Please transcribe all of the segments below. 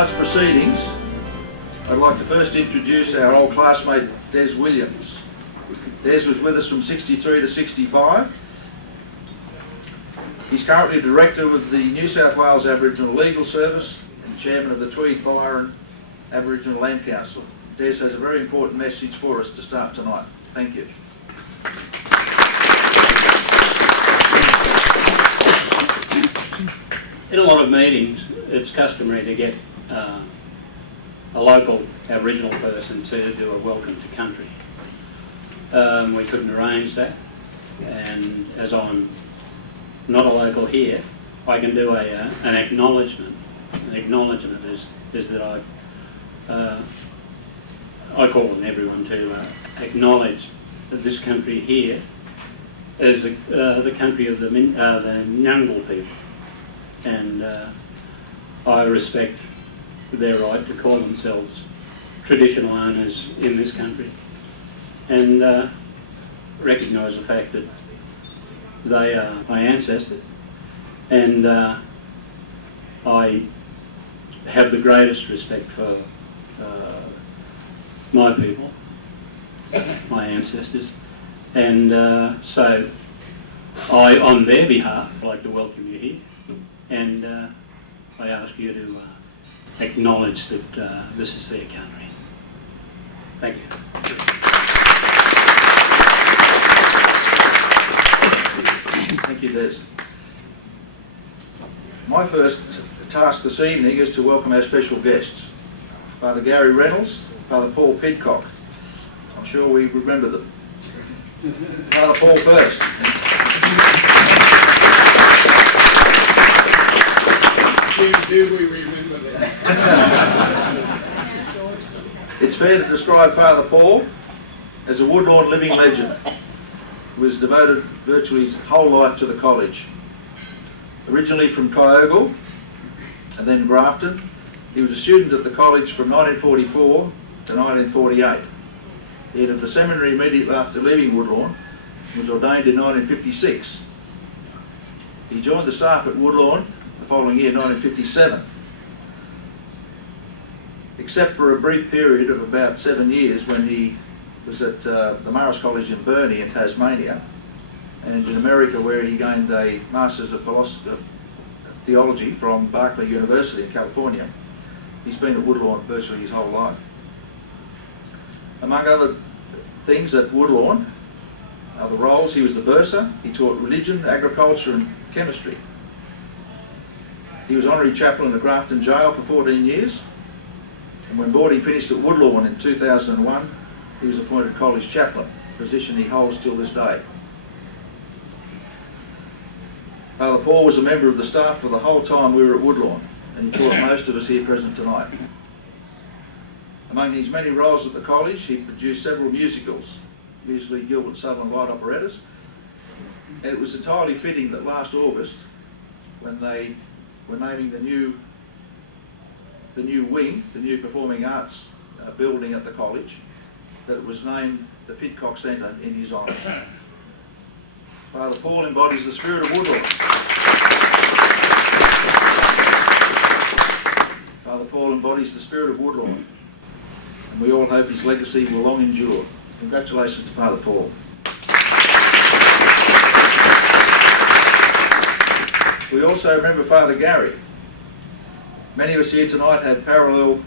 tonight's proceedings, I'd like to first introduce our old classmate Des Williams. Des was with us from 63 to 65. He's currently Director with the New South Wales Aboriginal Legal Service and Chairman of the Tweed-Byron Aboriginal Land Council. Des has a very important message for us to start tonight. Thank you. In a lot of meetings, it's customary to get a local Aboriginal person to do a welcome to country. We couldn't arrange that, and as I'm not a local here, I can do an acknowledgement. An acknowledgement is that I call on everyone to acknowledge that this country here is the country of the Nyungle people, and I respect their right to call themselves traditional owners in this country, and recognise the fact that they are my ancestors, and I have the greatest respect for my people, my ancestors, and so on their behalf, I'd like to welcome you here, and I ask you to acknowledge that this is their country. Thank you. Thank you, Des. My first task this evening is to welcome our special guests, Father Gary Reynolds, Father Paul Pidcock. I'm sure we remember them. Father Paul first. Do we remember that? It's fair to describe Father Paul as a Woodlawn living legend who has devoted virtually his whole life to the college. Originally from Kyogle and then Grafton, he was a student at the college from 1944 to 1948. He entered the seminary immediately after leaving Woodlawn and was ordained in 1956. He joined the staff at Woodlawn the following year, 1957. Except for a brief period of about 7 years when he was at the Morris College in Burnie in Tasmania, and in America where he gained a Masters of Theology from Berkeley University in California. He's been at Woodlawn virtually his whole life. Among other things at Woodlawn, other roles, he was the bursar. He taught religion, agriculture and chemistry. He was honorary chaplain at Grafton Jail for 14 years, and when boarding finished at Woodlawn in 2001, he was appointed college chaplain, a position he holds till this day. Father Paul was a member of the staff for the whole time we were at Woodlawn, and he taught most of us here present tonight. Among his many roles at the college, he produced several musicals, usually Gilbert Sutherland light operettas, and it was entirely fitting that last August, when they were naming the new wing, the new performing arts building at the college, that it was named the Pidcock Centre in his honour. Father Paul embodies the spirit of Woodlawn. Father Paul embodies the spirit of Woodlawn, and we all hope his legacy will long endure. Congratulations to Father Paul. We also remember Father Gary. Many of us here tonight had parallel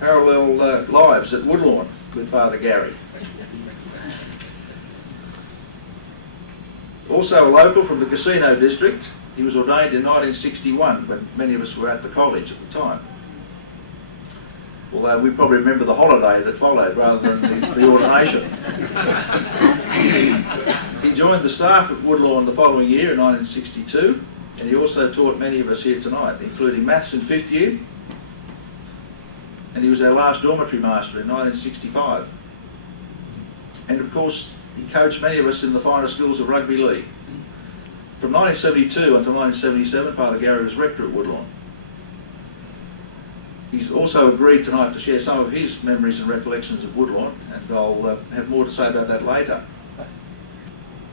lives at Woodlawn with Father Gary. Also a local from the Casino District, he was ordained in 1961 when many of us were at the college at the time. Although we probably remember the holiday that followed rather than the ordination. He joined the staff at Woodlawn the following year in 1962, and he also taught many of us here tonight, including maths in 5th year, and he was our last dormitory master in 1965. And of course, he coached many of us in the finer schools of rugby league. From 1972 until 1977, Father Gary was rector at Woodlawn. He's also agreed tonight to share some of his memories and recollections of Woodlawn, and I'll have more to say about that later.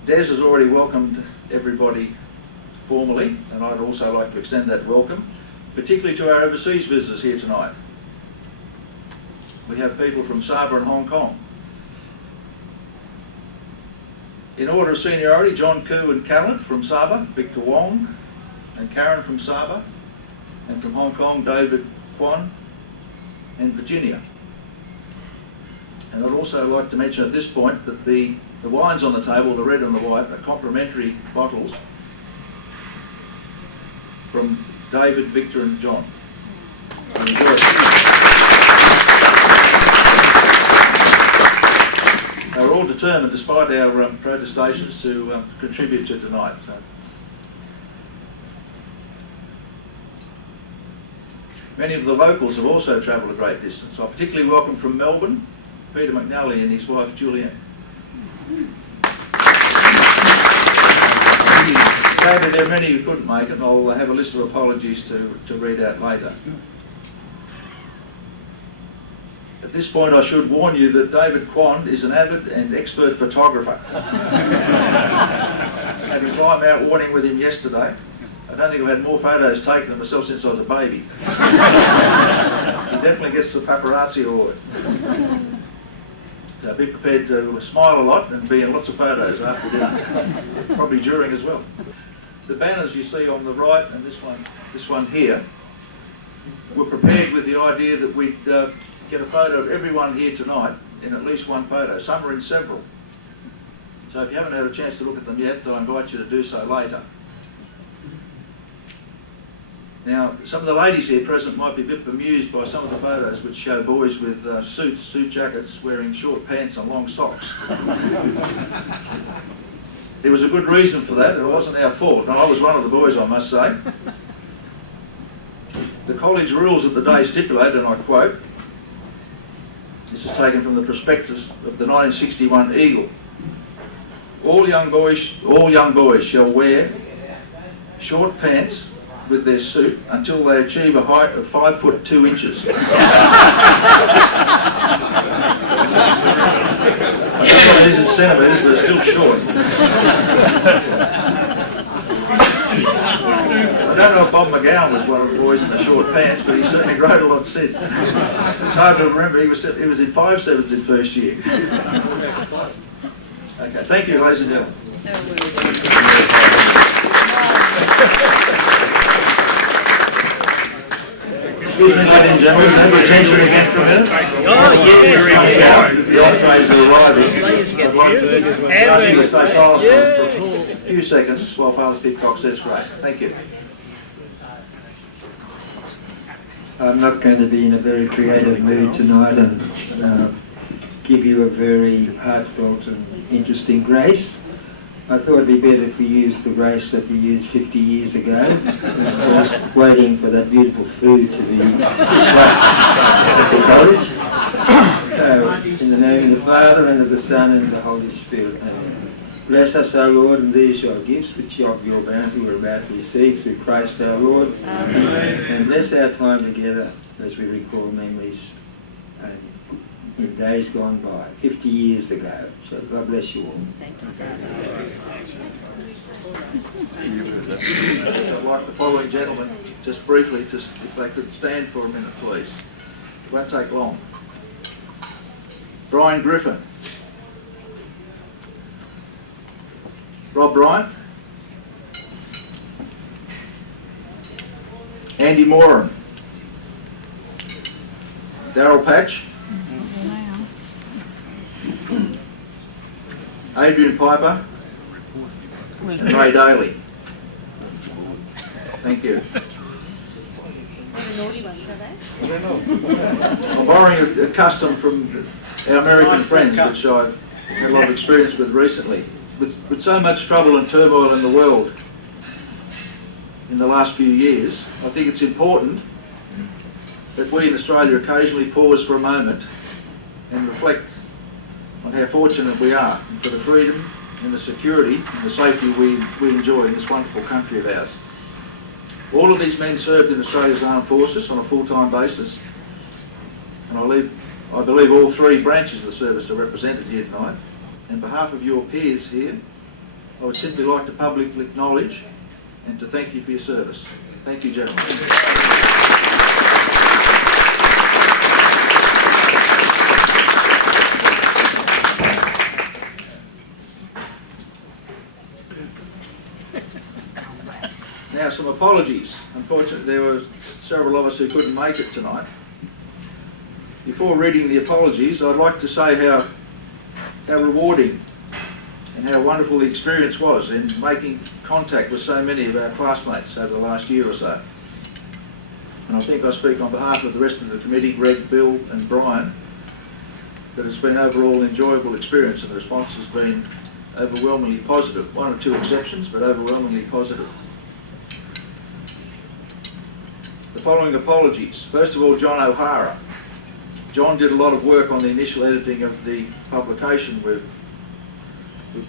Des has already welcomed everybody formally, and I'd also like to extend that welcome particularly to our overseas visitors here tonight. We have people from Sabah and Hong Kong. In order of seniority, John Koo and Callan from Sabah, Victor Wong and Karen from Sabah, and from Hong Kong, David Kwan and Virginia. And I'd also like to mention at this point that the wines on the table, the red and the white, are complimentary bottles from David, Victor and John. Enjoy it. They're all determined, despite our protestations, to contribute to tonight. So. Many of the locals have also travelled a great distance. I particularly welcome from Melbourne, Peter McNally and his wife Julianne. Sadly, there are many who couldn't make it, and I'll have a list of apologies to read out later. At this point, I should warn you that David Kwan is an avid and expert photographer. Had a time out warning with him yesterday. I don't think I've had more photos taken of myself since I was a baby. He definitely gets the paparazzi award. So be prepared to smile a lot and be in lots of photos after dinner, probably during as well. The banners you see on the right and this one here, were prepared with the idea that we'd get a photo of everyone here tonight in at least one photo. Some are in several. So if you haven't had a chance to look at them yet, I invite you to do so later. Now, some of the ladies here present might be a bit bemused by some of the photos which show boys with suit jackets, wearing short pants and long socks. There was a good reason for that, and it wasn't our fault. And I was one of the boys, I must say. The college rules of the day stipulate, and I quote, this is taken from the prospectus of the 1961 Eagle. All young boys shall wear short pants with their suit until they achieve a height of 5 foot 2 inches. I don't know what it is in centimetres, but it's still short. I don't know if Bob McGowan was one of the boys in the short pants, but he certainly grown a lot since. It's hard to remember, he was in 5/7s in first year. Okay, thank you, ladies and gentlemen. Excuse me, ladies and gentlemen, have your attention again for a minute. Oh, yes. The entrees are arriving. I'd like to ask you to stay silent for a few seconds while Father Pidcock says grace. Thank you. I'm not going to be in a very creative mood tonight and give you a very heartfelt and interesting grace. I thought it'd be better if we used the grace that we used 50 years ago, of course, waiting for that beautiful food to be dispatched at the college. So, in the name of the Father, and of the Son, and of the Holy Spirit. Amen. Bless us, O Lord, and these your gifts, which of your bounty we're about to receive through Christ our Lord. Amen. And bless our time together as we recall memories in days gone by, 50 years ago. So God bless you all. Thank you. I'd like the following gentlemen, just briefly, if they could stand for a minute, please. It won't take long. Brian Griffin. Rob Bryant. Andy Moran. Darryl Patch. Adrian Piper. And Ray Daly. Thank you. I'm borrowing a custom from our American friends, which I've had a lot of experience with recently. With so much trouble and turmoil in the world in the last few years, I think it's important that we in Australia occasionally pause for a moment and reflect on how fortunate we are and for the freedom and the security and the safety we enjoy in this wonderful country of ours. All of these men served in Australia's armed forces on a full-time basis, and I believe all three branches of the service are represented here tonight. On behalf of your peers here, I would simply like to publicly acknowledge and to thank you for your service. Thank you, gentlemen. Now, some apologies. Unfortunately, there were several of us who couldn't make it tonight. Before reading the apologies, I'd like to say how rewarding and how wonderful the experience was in making contact with so many of our classmates over the last year or so. And I think I speak on behalf of the rest of the committee, Greg, Bill and Brian, that it's been overall an enjoyable experience and the response has been overwhelmingly positive. One or two exceptions, but overwhelmingly positive. The following apologies. First of all, John O'Hara. John did a lot of work on the initial editing of the publication we've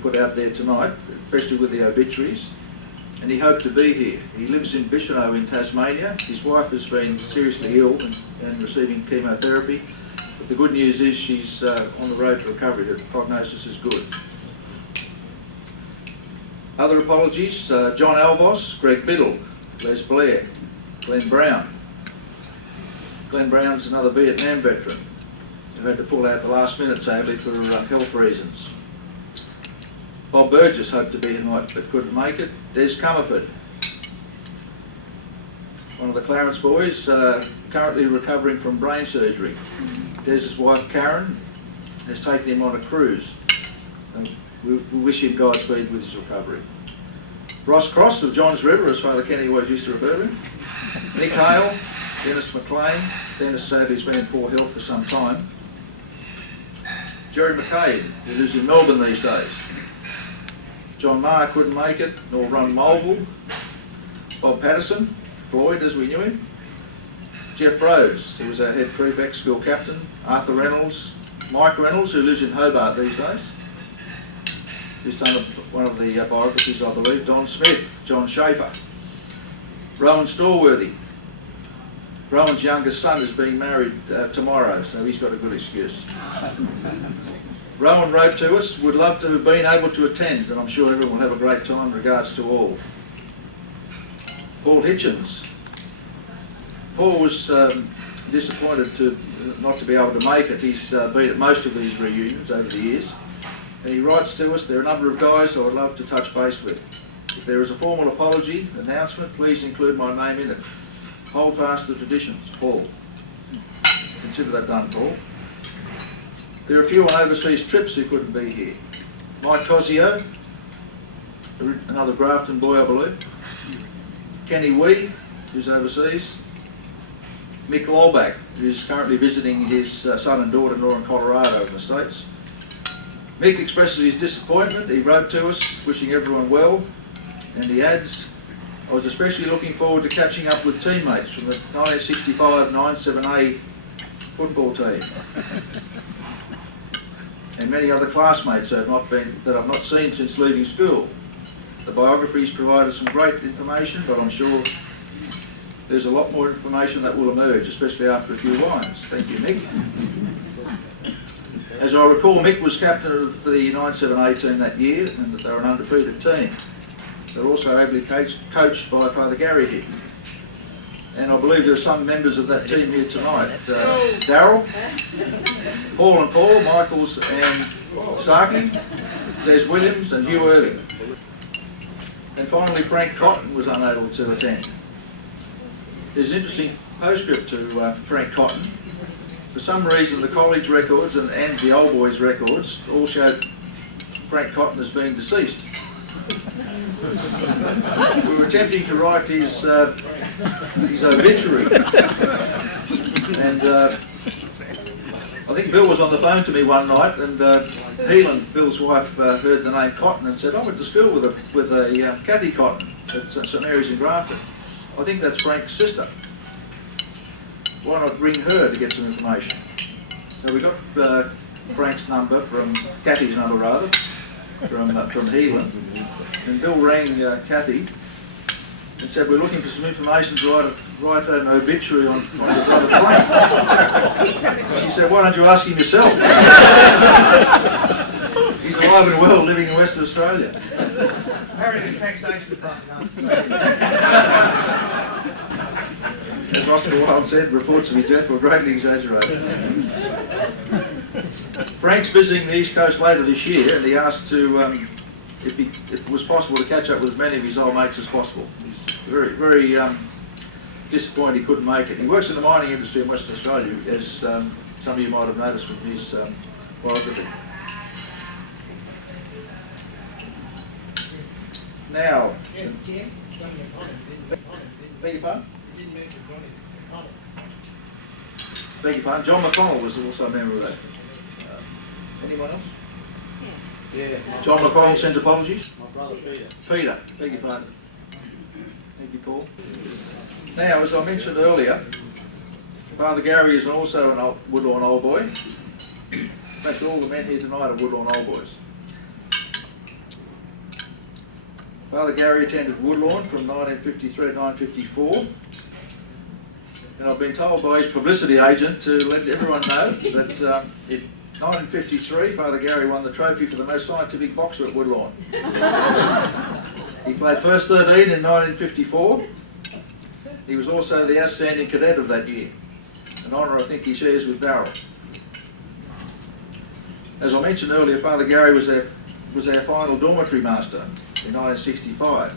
put out there tonight, especially with the obituaries, and he hoped to be here. He lives in Bicheno in Tasmania. His wife has been seriously ill and receiving chemotherapy, but the good news is she's on the road to recovery. The prognosis is good. Other apologies, John Alvos, Greg Biddle, Les Blair, Glenn Brown. Glenn Brown's another Vietnam veteran who had to pull out the last minute, sadly, for health reasons. Bob Burgess hoped to be tonight but couldn't make it. Des Comerford, one of the Clarence boys, currently recovering from brain surgery. Des's wife Karen has taken him on a cruise. We wish him Godspeed with his recovery. Ross Cross of Johns River, as Father Kenny always used to refer to him. Nick Hale, Dennis McLean. Dennis sadly has been in poor health for some time. Jerry McCabe, who lives in Melbourne these days. John Maher couldn't make it, nor Ron Mulville. Bob Patterson, Floyd as we knew him. Jeff Rhodes, he was our head prefect, school captain. Arthur Reynolds. Mike Reynolds, who lives in Hobart these days. He's done one of the biographies, I believe. Don Smith, John Schaefer. Rowan Storworthy. Rowan's youngest son is being married tomorrow, so he's got a good excuse. Rowan wrote to us, would love to have been able to attend, and I'm sure everyone will have a great time. Regards to all. Paul Hitchens. Paul was disappointed not to be able to make it. He's been at most of these reunions over the years. And he writes to us, there are a number of guys I would love to touch base with. If there is a formal apology announcement, please include my name in it. Hold fast to traditions, Paul. Consider that done, Paul. There are a few on overseas trips who couldn't be here. Mike Cosio, another Grafton boy, I believe. Kenny Wee, who's overseas. Mick Lolbach, who's currently visiting his son and daughter-in-law in Colorado in the States. Mick expresses his disappointment. He wrote to us, wishing everyone well, and he adds, I was especially looking forward to catching up with teammates from the 1965 97A football team. And many other classmates that I've not seen since leaving school. The biographies provided some great information, but I'm sure there's a lot more information that will emerge, especially after a few lines. Thank you, Mick. As I recall, Mick was captain of the 97A team that year, and that they were an undefeated team. They're also ably coached by Father Gary here. And I believe there are some members of that team here tonight. Darryl, Paul and Paul, Michaels and Starkey, Des Williams and Hugh Irving. And finally, Frank Cotton was unable to attend. There's an interesting postscript to Frank Cotton. For some reason, the college records and the old boys records all showed Frank Cotton as being deceased. We were attempting to write his obituary, and I think Bill was on the phone to me one night, and Heelan, Bill's wife, heard the name Cotton and said, I went to school with a Kathy Cotton at St Mary's in Grafton. I think that's Frank's sister. Why not ring her to get some information? So we got Frank's number Kathy's number rather, from Heelan, and Bill rang Kathy and said, we're looking for some information to write an obituary on your brother Frank. She said, why don't you ask him yourself? He's alive and well, living in Western Australia. Heritage Taxation Department. Oscar Wilde said, reports of his death were greatly exaggerated. Frank's visiting the East Coast later this year, and he asked to, if it was possible to catch up with as many of his old mates as possible. He's very disappointed he couldn't make it. He works in the mining industry in Western Australia, as some of you might have noticed from his biography. Now, beg your pardon? Beg your pardon? John McConnell was also a member of that. Anyone else? Yeah. John McConnell sends apologies? My brother Peter. Peter, beg your pardon. Thank you, Paul. Now, as I mentioned earlier, Father Gary is also an Woodlawn old boy. In fact, all the men here tonight are Woodlawn old boys. Father Gary attended Woodlawn from 1953 to 1954. And I've been told by his publicity agent to let everyone know that in 1953, Father Gary won the trophy for the most scientific boxer at Woodlawn. He played first 13 in 1954. He was also the outstanding cadet of that year, an honour I think he shares with Darryl. As I mentioned earlier, Father Gary was our final dormitory master in 1965.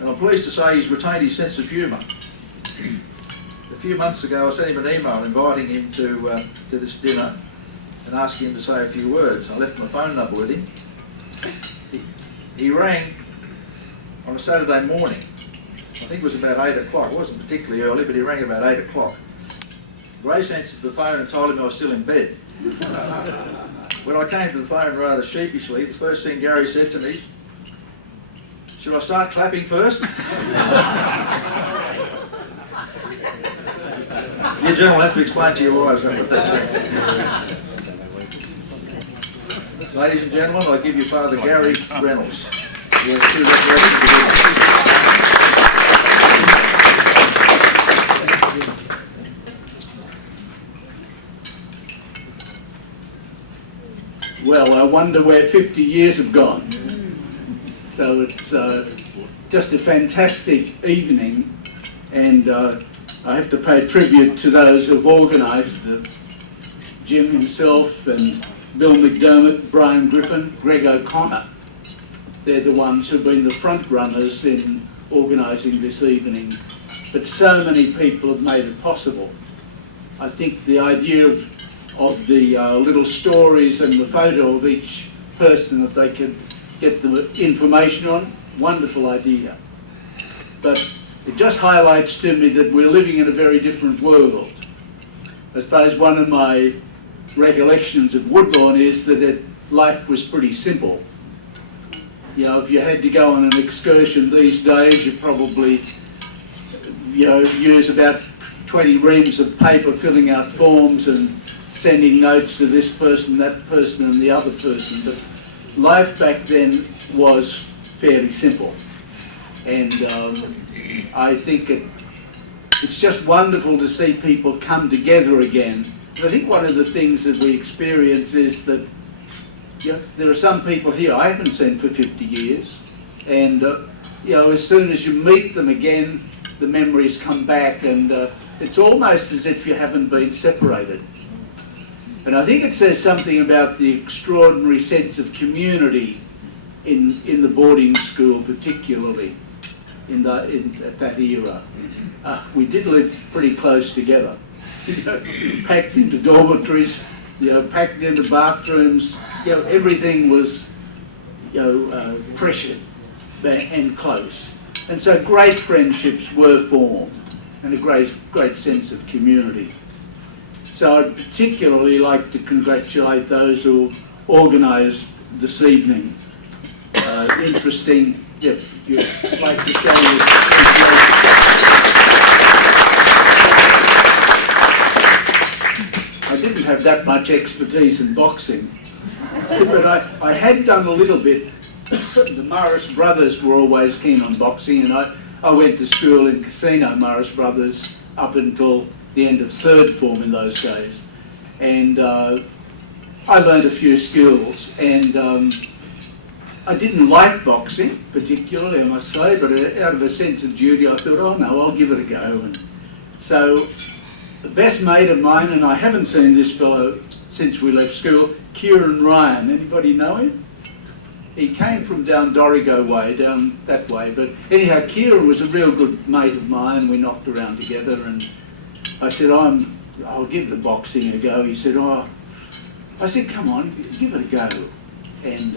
And I'm pleased to say he's retained his sense of humour. A few months ago I sent him an email inviting him to this dinner and asking him to say a few words. I left my phone number with him. He rang on a Saturday morning. I think it was about 8 o'clock. It wasn't particularly early, but he rang about 8 o'clock. Grace answered the phone and told him I was still in bed. When I came to the phone rather sheepishly, the first thing Gary said to me, "Should I start clapping first?" You gentlemen have to explain to your wives what that means. Ladies and gentlemen, I give you Father Gary Reynolds. He has two recollections of him. Well, I wonder where 50 years have gone. So it's just a fantastic evening, and I have to pay tribute to those who've organised it. Jim himself and Bill McDermott, Brian Griffin, Greg O'Connor. They're the ones who've been the front runners in organising this evening. But so many people have made it possible. I think the idea of the little stories and the photo of each person that they could get the information on, wonderful idea. But it just highlights to me that we're living in a very different world. I suppose one of my recollections of Woodlawn is that life was pretty simple. You know, if you had to go on an excursion these days, you probably, use about 20 reams of paper filling out forms and sending notes to this person, that person and the other person. But life back then was fairly simple. And I think it's just wonderful to see people come together again. And I think one of the things that we experience is that there are some people here I haven't seen for 50 years. And as soon as you meet them again, the memories come back, and it's almost as if you haven't been separated. And I think it says something about the extraordinary sense of community in the boarding school, particularly at that era. We did live pretty close together, packed into dormitories, packed into bathrooms. Everything was, pressured and close. And so great friendships were formed, and a great sense of community. So I'd particularly like to congratulate those who organised this evening. Interesting, if you'd like to show me. I didn't have that much expertise in boxing, but I had done a little bit. The Morris brothers were always keen on boxing, and I went to school in Casino, Morris Brothers, up until the end of third form in those days. And I learned a few skills, and I didn't like boxing particularly, I must say, but out of a sense of duty I thought, oh no, I'll give it a go. So the best mate of mine, and I haven't seen this fellow since we left school, Kieran Ryan. Anybody know him? He came from down Dorrigo way, down that way. But anyhow, Kieran was a real good mate of mine. We knocked around together, and I said, I'll give the boxing a go. He said, I said, come on, give it a go. And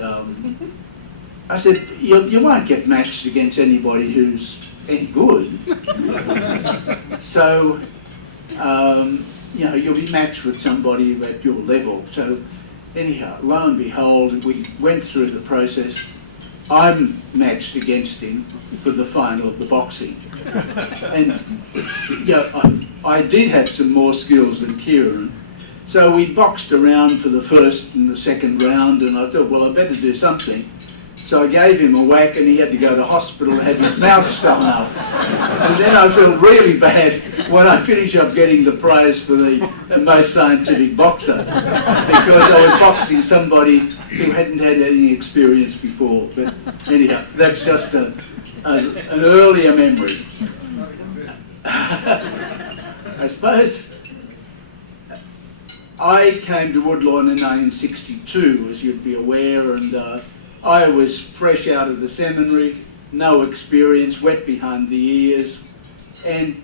I said, you won't get matched against anybody who's any good. So, you'll be matched with somebody at your level. So anyhow, lo and behold, we went through the process. I'm matched against him for the final of the boxing. And I did have some more skills than Kieran. So we boxed around for the first and the second round, and I thought, well, I better do something. So I gave him a whack, and he had to go to hospital and have his mouth sewn up. And then I felt really bad when I finished up getting the prize for the most scientific boxer, because I was boxing somebody who hadn't had any experience before. But anyhow, that's just an earlier memory. I suppose I came to Woodlawn in 1962, as you'd be aware, and I was fresh out of the seminary, no experience, wet behind the ears, and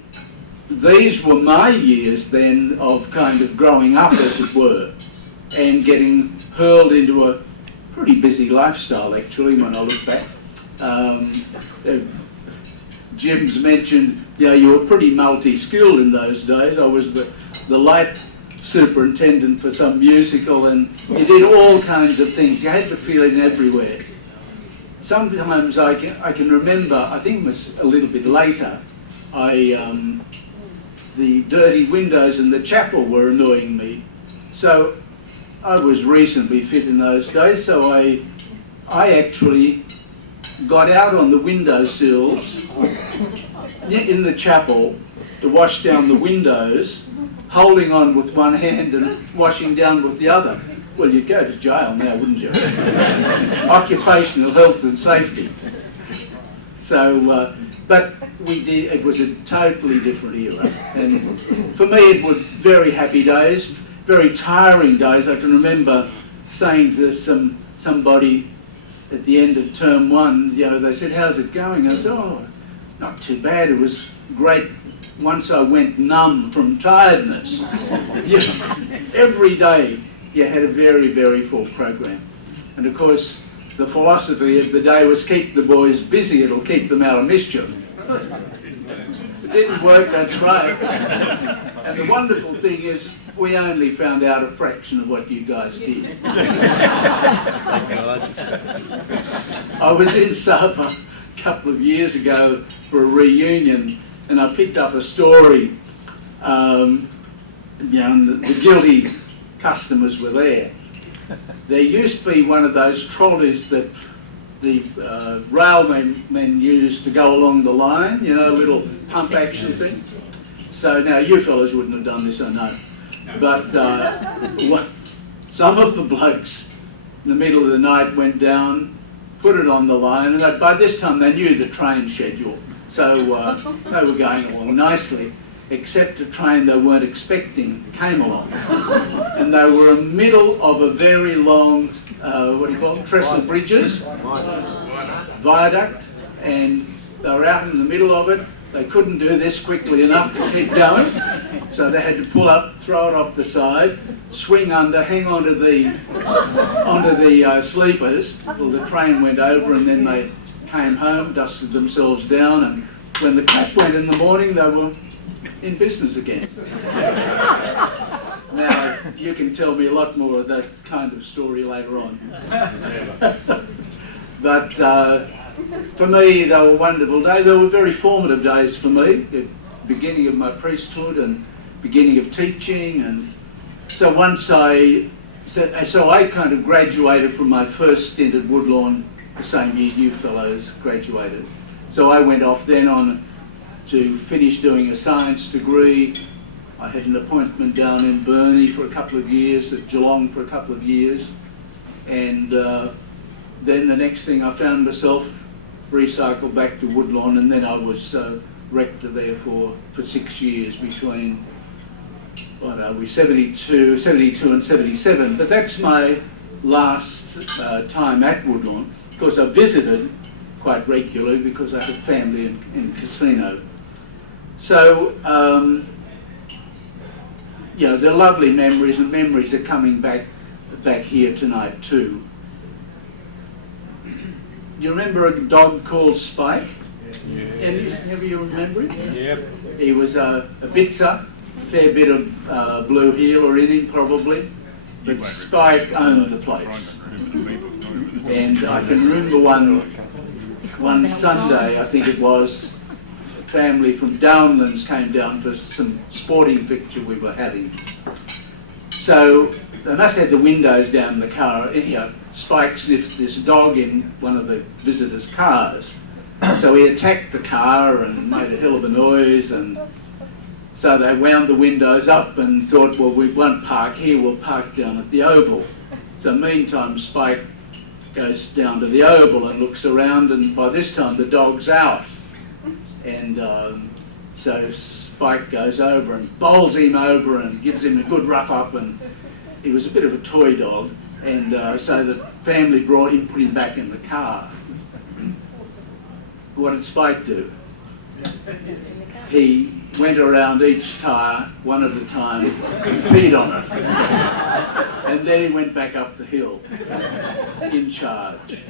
these were my years then of kind of growing up, as it were, and getting hurled into a pretty busy lifestyle, actually, when I look back. Jim's mentioned, you were pretty multi-skilled in those days. I was the light superintendent for some musical, and you did all kinds of things. You had the feeling everywhere. Sometimes I can remember, I think it was a little bit later, the dirty windows in the chapel were annoying me. So I was reasonably fit in those days, so I actually got out on the windowsills in the chapel to wash down the windows, holding on with one hand and washing down with the other. Well, you'd go to jail now, wouldn't you? Occupational health and safety. So, but we did, it was a totally different era. And for me, it was very happy days, very tiring days. I can remember saying to somebody at the end of term one, they said, how's it going? I said, oh, not too bad. It was great once I went numb from tiredness. Every day you had a very, very full program. And of course, the philosophy of the day was keep the boys busy, it'll keep them out of mischief. It didn't work, that's right. And the wonderful thing is, we only found out a fraction of what you guys did. I was in Sapa a couple of years ago for a reunion, and I picked up a story, and the guilty customers were there. There used to be one of those trolleys that the railmen used to go along the line, a little pump action thing. So now you fellas wouldn't have done this, I know. But some of the blokes in the middle of the night went down, put it on the line, and by this time they knew the train schedule. So they were going along nicely, except a train they weren't expecting came along. And they were in the middle of a very long, what do you call them, trestle bridges, viaduct, and they were out in the middle of it. They couldn't do this quickly enough to keep going, so they had to pull up, throw it off the side, swing under, hang onto the sleepers. Well, the train went over, and then they came home, dusted themselves down, and when the clap went in the morning, they were in business again. Now, you can tell me a lot more of that kind of story later on. But for me, they were wonderful days. They were very formative days for me, the beginning of my priesthood and beginning of teaching. And so so I kind of graduated from my first stint at Woodlawn the same year you fellows graduated. So I went off then on to finish doing a science degree. I had an appointment down in Burnie for a couple of years, at Geelong for a couple of years, and then the next thing I found myself recycled back to Woodlawn, and then I was rector there for 6 years between, what are we, 72 and 77. But that's my last time at Woodlawn. Of course, I visited quite regularly because I have family in Casino. So, you know, they're lovely memories, and memories are coming back here tonight too. You remember a dog called Spike? Any you remember him? Yep. He was a bitzer, fair bit of blue heeler in him probably, but Spike owned the place. And I can remember one Sunday, I think it was, a family from Downlands came down for some sporting picture we were having. So they must have the windows down in the car. Anyhow, Spike sniffed this dog in one of the visitors' cars. So he attacked the car and made a hell of a noise, and so they wound the windows up and thought, well, we won't park here, we'll park down at the Oval. So meantime, Spike goes down to the Oval and looks around, and by this time the dog's out. And so Spike goes over and bowls him over and gives him a good rough up, and he was a bit of a toy dog, and so the family brought him, put him back in the car. What did Spike do? He went around each tyre, one at a time, peed on it. And then he went back up the hill, in charge.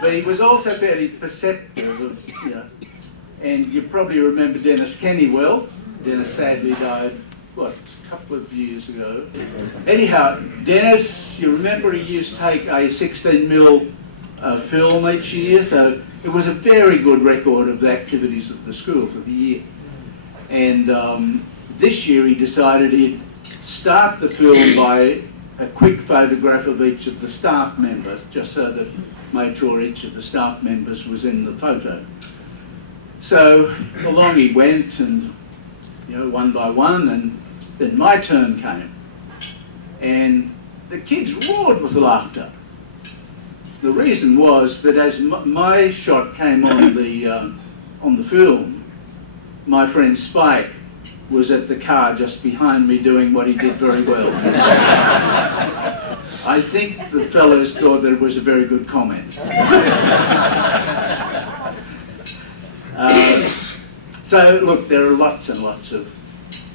But he was also fairly perceptive of, you know, and you probably remember Dennis Kenny well. Dennis sadly died, what, a couple of years ago. Anyhow, Dennis, you remember he used to take a 16mm film each year, so it was a very good record of the activities of the school for the year. And this year he decided he'd start the film by a quick photograph of each of the staff members, just so that made sure each of the staff members was in the photo. So along he went, and you know, one by one, and then my turn came, and the kids roared with laughter. The reason was that as my shot came on the film, my friend Spike was at the car just behind me doing what he did very well. I think the fellows thought that it was a very good comment. So look, there are lots and lots of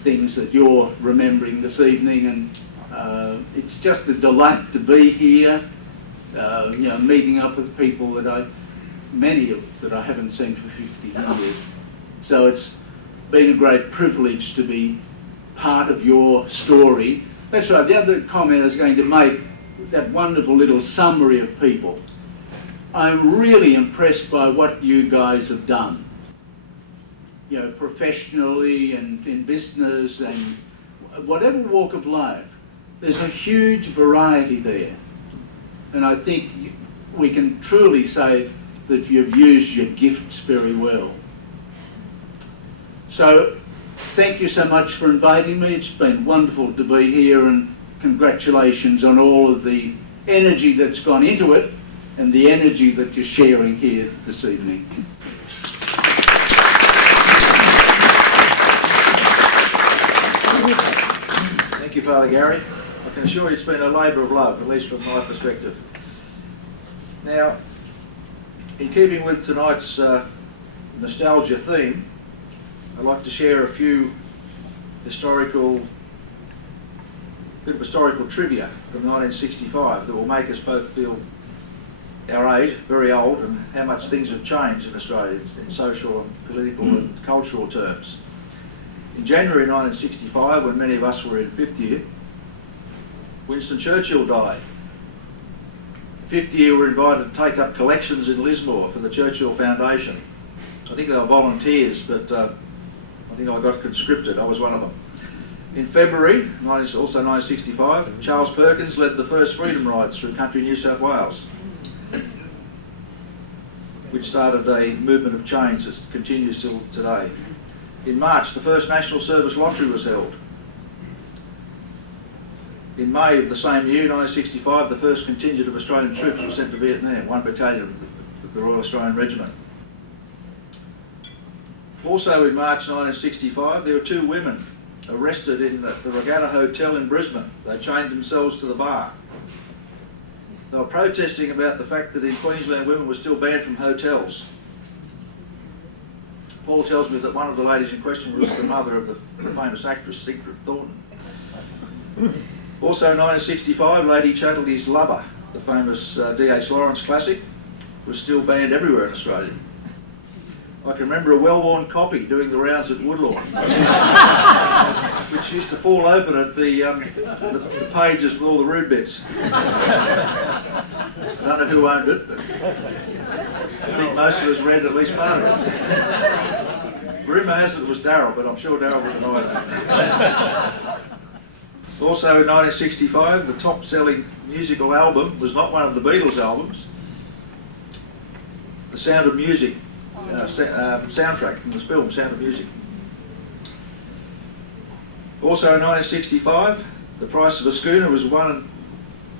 things that you're remembering this evening, and it's just a delight to be here. You know, meeting up with people that many that I haven't seen for 50 years. So it's been a great privilege to be part of your story. That's right, the other comment I was going to make, that wonderful little summary of people. I'm really impressed by what you guys have done. You know, professionally and in business and whatever walk of life. There's a huge variety there. And I think we can truly say that you've used your gifts very well. So thank you so much for inviting me. It's been wonderful to be here, and congratulations on all of the energy that's gone into it and the energy that you're sharing here this evening. Thank you, Father Gary. I can assure you it's been a labour of love, at least from my perspective. Now, in keeping with tonight's nostalgia theme, I'd like to share a few historical trivia from 1965 that will make us both feel our age, very old, and how much things have changed in Australia in social and political and cultural terms. In January 1965, when many of us were in fifth year, Winston Churchill died. Fifth year were invited to take up collections in Lismore for the Churchill Foundation. I think they were volunteers, but I think I got conscripted. I was one of them. In February, also 1965, Charles Perkins led the first freedom rides through country New South Wales, which started a movement of change that continues till today. In March, the first National Service Lottery was held. In May of the same year, 1965, the first contingent of Australian troops was sent to Vietnam, 1 battalion of the Royal Australian Regiment. Also in March 1965, there were 2 women arrested in the Regatta Hotel in Brisbane. They chained themselves to the bar. They were protesting about the fact that in Queensland women were still banned from hotels. Paul tells me that one of the ladies in question was the mother of the famous actress Sigrid Thornton. Also in 1965, Lady Chatterley's Lover, the famous D.H. Lawrence classic, was still banned everywhere in Australia. I can remember a well-worn copy doing the rounds at Woodlawn, which used to fall open at the pages with all the rude bits. I don't know who owned it, but I think most of us read at least part of it. Rumour has it was Darryl, but I'm sure Darryl would deny that. Also in 1965, the top-selling musical album was not one of the Beatles' albums. The Sound of Music soundtrack from the film Sound of Music. Also in 1965, the price of a schooner was one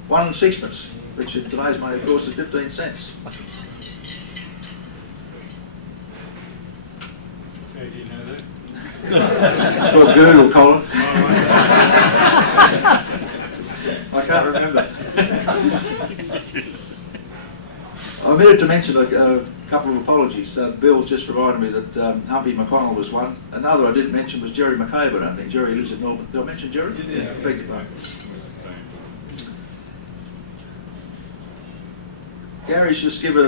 and sixpence, which in today's money of course is 15 cents. How do you know that? Well, Google, Colin. I can't remember. I omitted to mention a couple of apologies. Bill just reminded me that Humpy McConnell was one. Another I didn't mention was Jerry McCabe, I don't think. Jerry lives in Melbourne. Did I mention Jerry? Yeah. Beg your pardon.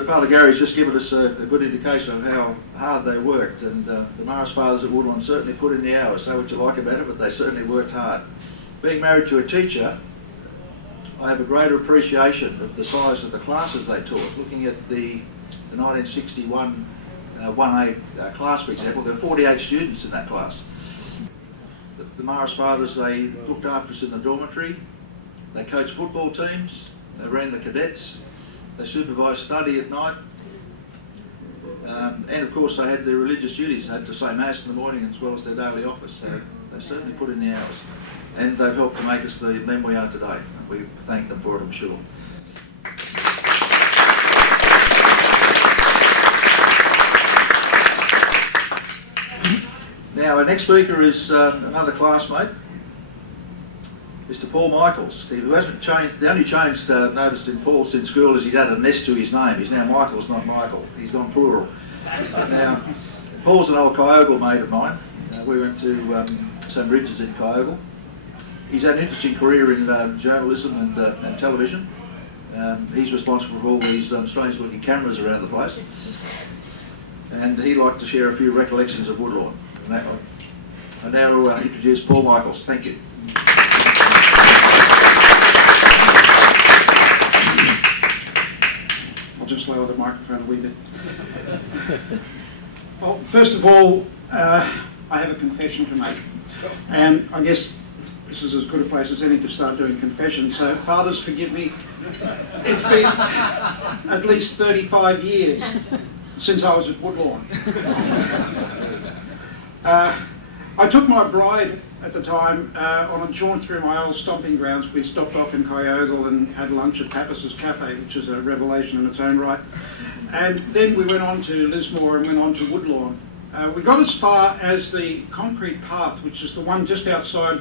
Father Gary's just given us a good indication of how hard they worked, and the Morris fathers at Woodlawn certainly put in the hours. Say what you like about it, but they certainly worked hard. Being married to a teacher, I have a greater appreciation of the size of the classes they taught. Looking at the 1961 1A class, for example, there were 48 students in that class. The Morris fathers, they looked after us in the dormitory, they coached football teams, they ran the cadets, they supervised study at night, and of course they had their religious duties. They had to say Mass in the morning as well as their daily office, so they certainly put in the hours. And they've helped to make us the men we are today. We thank them for it, I'm sure. Now, our next speaker is another classmate, Mr. Paul Michaels, who hasn't changed. The only change noticed in Paul since school is he's added an S to his name. He's now Michaels, not Michael. He's gone plural. Now, Paul's an old Kyogle mate of mine. We went to St. Bridget's in Kyogle. He's had an interesting career in journalism and television. He's responsible for all these strange-looking cameras around the place. And he'd like to share a few recollections of Woodlawn. I now introduce Paul Michaels. Thank you. I'll just lower the microphone a wee bit. Well, first of all, I have a confession to make. And I guess this is as good a place as any to start doing confessions. So, fathers, forgive me. It's been at least 35 years since I was at Woodlawn. I took my bride at the time on a jaunt through my old stomping grounds. We stopped off in Kyogle and had lunch at Pappas's Cafe, which is a revelation in its own right. And then we went on to Lismore and went on to Woodlawn. We got as far as the concrete path, which is the one just outside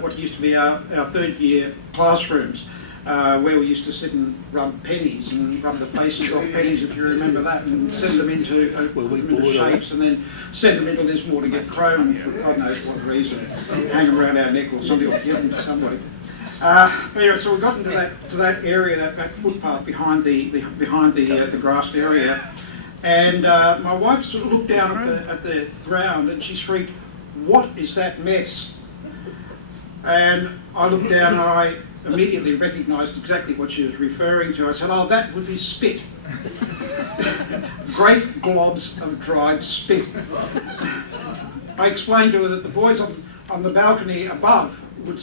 what used to be our third year classrooms, where we used to sit and rub pennies and rub the faces off pennies, if you remember that, and send them into shapes, and then send them into Lismore to get chromed for God knows what reason, hang them around our neck or somebody will give them to somebody. Anyway, so we got into that area, that footpath behind the grassed area, and my wife sort of looked down at the ground and she shrieked, "What is that mess?" And I looked down and I immediately recognised exactly what she was referring to. I said, "Oh, that would be spit." Great globs of dried spit. I explained to her that the boys on the balcony above would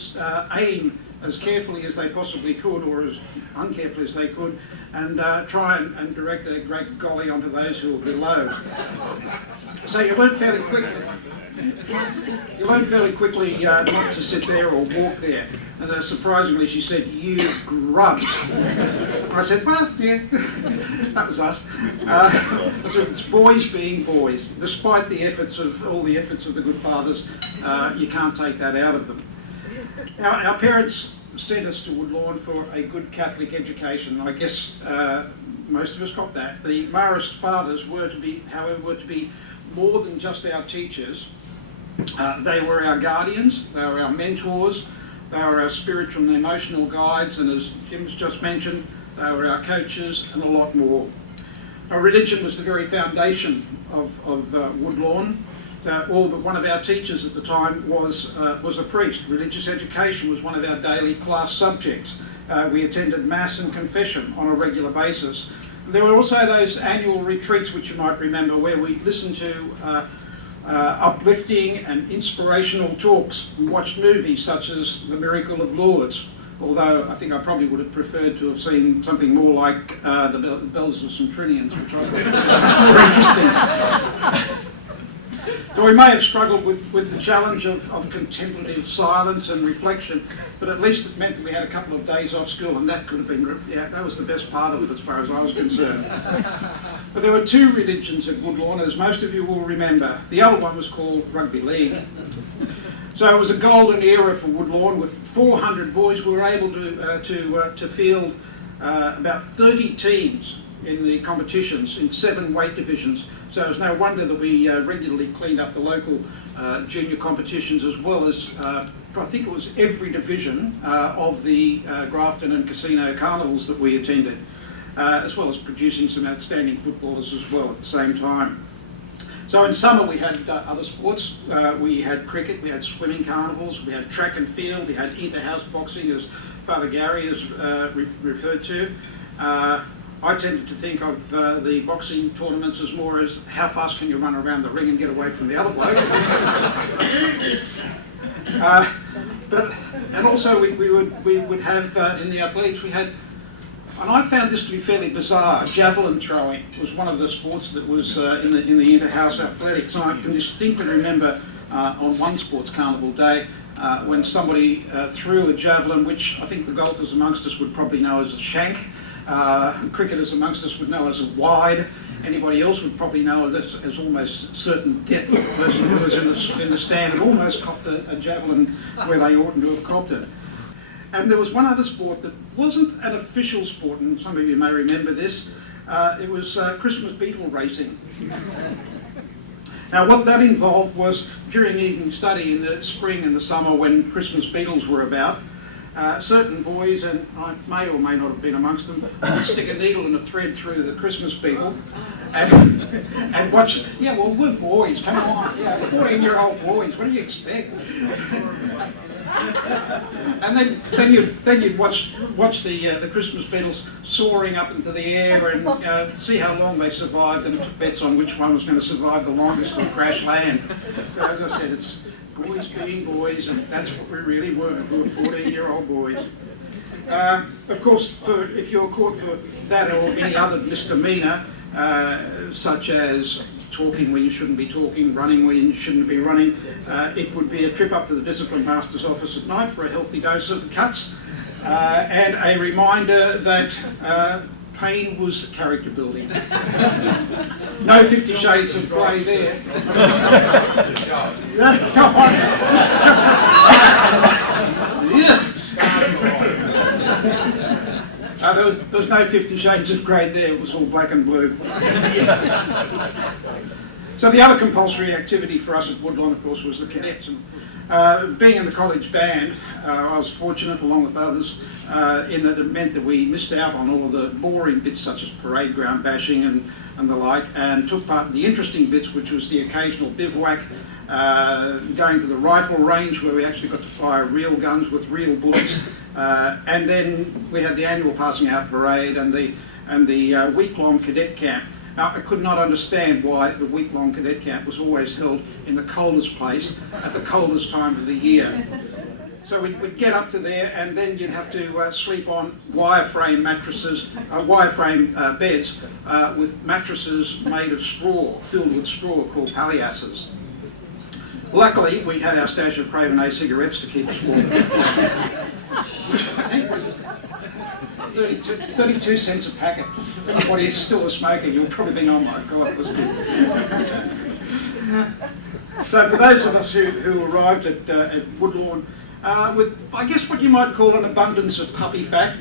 aim as carefully as they possibly could, or as uncarefully as they could, and try and direct a great golly onto those who were below. So you learn fairly quickly. You learn fairly quickly not to sit there or walk there. And surprisingly, she said, "You grubs." I said, "Well, yeah, that was us." So it's boys being boys. Despite the efforts of all the efforts of the good fathers, you can't take that out of them. Our parents sent us to Woodlawn for a good Catholic education. I guess most of us got that. The Marist fathers were to be, however, more than just our teachers. They were our guardians, they were our mentors, they were our spiritual and emotional guides, and as Jim's just mentioned, they were our coaches and a lot more. Our religion was the very foundation of Woodlawn. All but one of our teachers at the time was a priest. Religious education was one of our daily class subjects. We attended Mass and confession on a regular basis. There were also those annual retreats, which you might remember, where we listened to uplifting and inspirational talks. We watched movies such as The Miracle of Lourdes, although I think I probably would have preferred to have seen something more like The Bells of St. Trinians, which I thought was more interesting. So we may have struggled with the challenge of contemplative silence and reflection, but at least it meant that we had a couple of days off school, and that could have been, yeah, that was the best part of it as far as I was concerned. But there were two religions at Woodlawn, as most of you will remember. The other one was called rugby league. So it was a golden era for Woodlawn. With 400 boys, we were able to field about 30 teams in the competitions in 7 weight divisions. So it was no wonder that we regularly cleaned up the local junior competitions, as well as I think it was every division of the Grafton and Casino carnivals that we attended, as well as producing some outstanding footballers as well at the same time. So in summer we had other sports. We had cricket, we had swimming carnivals, we had track and field, we had inter-house boxing, as Father Gary has referred to. I tended to think of the boxing tournaments as more as how fast can you run around the ring and get away from the other bloke. And also we would have in the athletics, we had, and I found this to be fairly bizarre, javelin throwing was one of the sports that was in the inter-house athletics. And I can distinctly remember on one sports carnival day when somebody threw a javelin, which I think the golfers amongst us would probably know as a shank. Cricketers amongst us would know as a wide. Anybody else would probably know as almost certain death for the person who was in the stand and almost copped a javelin where they oughtn't to have copped it. And there was one other sport that wasn't an official sport, and some of you may remember this. It was Christmas beetle racing. Now what that involved was during evening study in the spring and the summer when Christmas beetles were about, certain boys, and I may or may not have been amongst them, would stick a needle and a thread through the Christmas beetle and watch. Yeah, well, we're boys, come on, yeah, 14-year-old boys, what do you expect? And then you'd watch the Christmas beetles soaring up into the air and see how long they survived, and took bets on which one was going to survive the longest or crash land. So as I said, it's boys being boys, and that's what we really were. We were 14-year-old boys. Of course, if you're caught for that or any other misdemeanour, such as talking when you shouldn't be talking, running when you shouldn't be running, it would be a trip up to the discipline master's office at night for a healthy dose of cuts, and a reminder that pain was character building. No 50 Shades of Grey there. Come on. There was no 50 Shades of Grey there, it was all black and blue. So the other compulsory activity for us at Woodlawn, of course, was the cadets. And being in the college band, I was fortunate, along with others, in that it meant that we missed out on all of the boring bits such as parade ground bashing and the like, and took part in the interesting bits, which was the occasional bivouac, going to the rifle range where we actually got to fire real guns with real bullets, and then we had the annual passing out parade and the week-long cadet camp. Now, I could not understand why the week-long cadet camp was always held in the coldest place at the coldest time of the year. So we'd get up to there, and then you'd have to sleep on wireframe mattresses, wireframe beds with mattresses made of straw, filled with straw, called palliasses. Luckily, we had our stash of Craven A cigarettes to keep us warm. 32 cents a packet. If anybody is still a smoker, you'll probably think, oh my God, it was good. So for those of us who arrived at Woodlawn with, I guess, what you might call an abundance of puppy fat,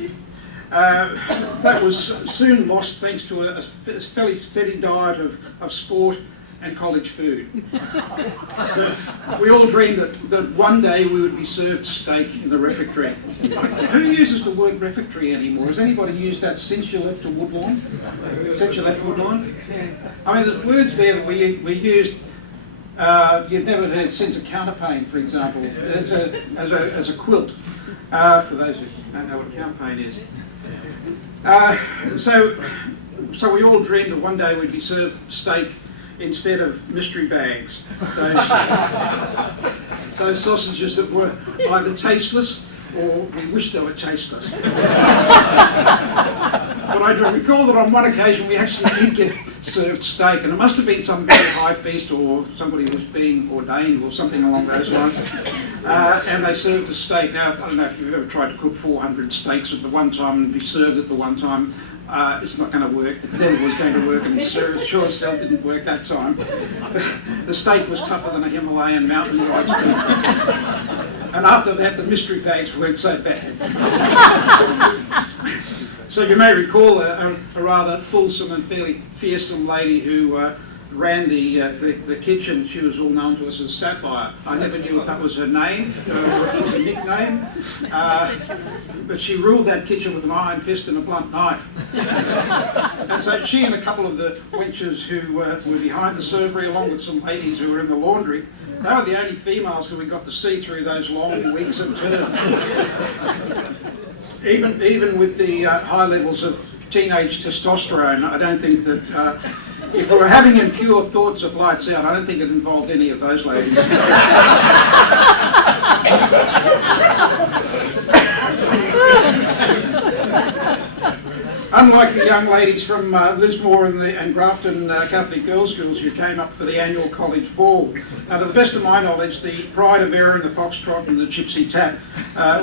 that was soon lost thanks to a fairly steady diet of sport and college food. We all dreamed that one day we would be served steak in the refectory. Who uses the word refectory anymore? Has anybody used that since you left Woodlawn? Since you left Woodlawn? I mean, the words there that we used, you've never heard centre counterpane, for example, as a quilt, for those who don't know what a counterpane is. So we all dreamed that one day we'd be served steak instead of mystery bags, those sausages that were either tasteless or we wished they were tasteless. But I recall that on one occasion we actually did get served steak, and it must have been some very high feast or somebody was being ordained or something along those lines, and they served a steak. Now, I don't know if you've ever tried to cook 400 steaks at the one time and be served at the one time. It's not going to work. It never was going to work, and sure as hell didn't work that time. The steak was tougher than a Himalayan mountain rice beef. And after that, the mystery bags weren't so bad. So you may recall a rather fulsome and fairly fearsome lady who ran the kitchen. She was all known to us as Sapphire. I never knew if that was her name or if it was a nickname. But she ruled that kitchen with an iron fist and a blunt knife. And so she and a couple of the wenches who were behind the servery, along with some ladies who were in the laundry, they were the only females that we got to see through those long weeks of term. Even with the high levels of teenage testosterone, I don't think that if we were having impure thoughts of lights out, I don't think it involved any of those ladies. Unlike the young ladies from Lismore and Grafton Catholic Girls' Schools who came up for the annual college ball, to the best of my knowledge, the Pride of Erin, the Foxtrot and the Gypsy Tap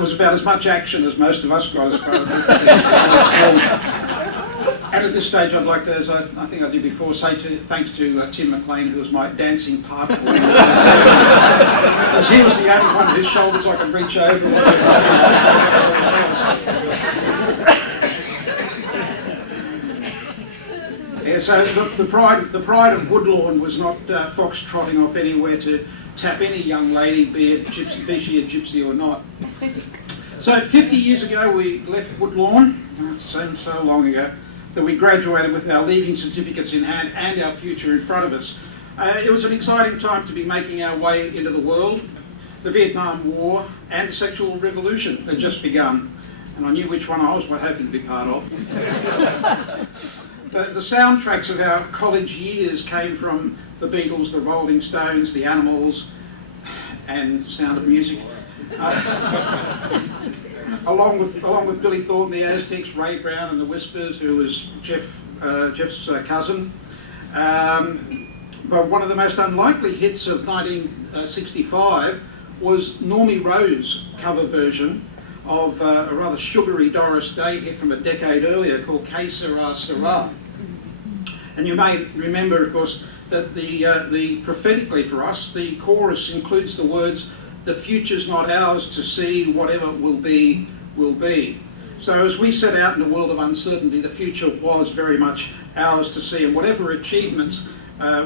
was about as much action as most of us got as part of the And at this stage, I'd like to, as I think I did before, say thanks to Tim McLean, who was my dancing partner. Because he was the only one whose shoulders I could reach over. Yeah, so the pride of Woodlawn was not fox-trotting off anywhere to tap any young lady, be she a gypsy or not. So 50 years ago, we left Woodlawn. It seems so long ago. That we graduated with our leaving certificates in hand and our future in front of us. It was an exciting time to be making our way into the world. The Vietnam War and the sexual revolution had just begun, and I knew which one I was hoping to be part of. The soundtracks of our college years came from the Beatles, the Rolling Stones, the Animals, and Sound of Music. Along with Billy Thornton, the Aztecs, Ray Brown and the Whispers, who was Jeff's cousin. But one of the most unlikely hits of 1965 was Normie Rowe's cover version of a rather sugary Doris Day hit from a decade earlier called Que Sera Sera. And you may remember, of course, that the prophetically for us, the chorus includes the words, "The future's not ours to see, whatever will be, will be." So as we set out in a world of uncertainty, the future was very much ours to see, and whatever achievements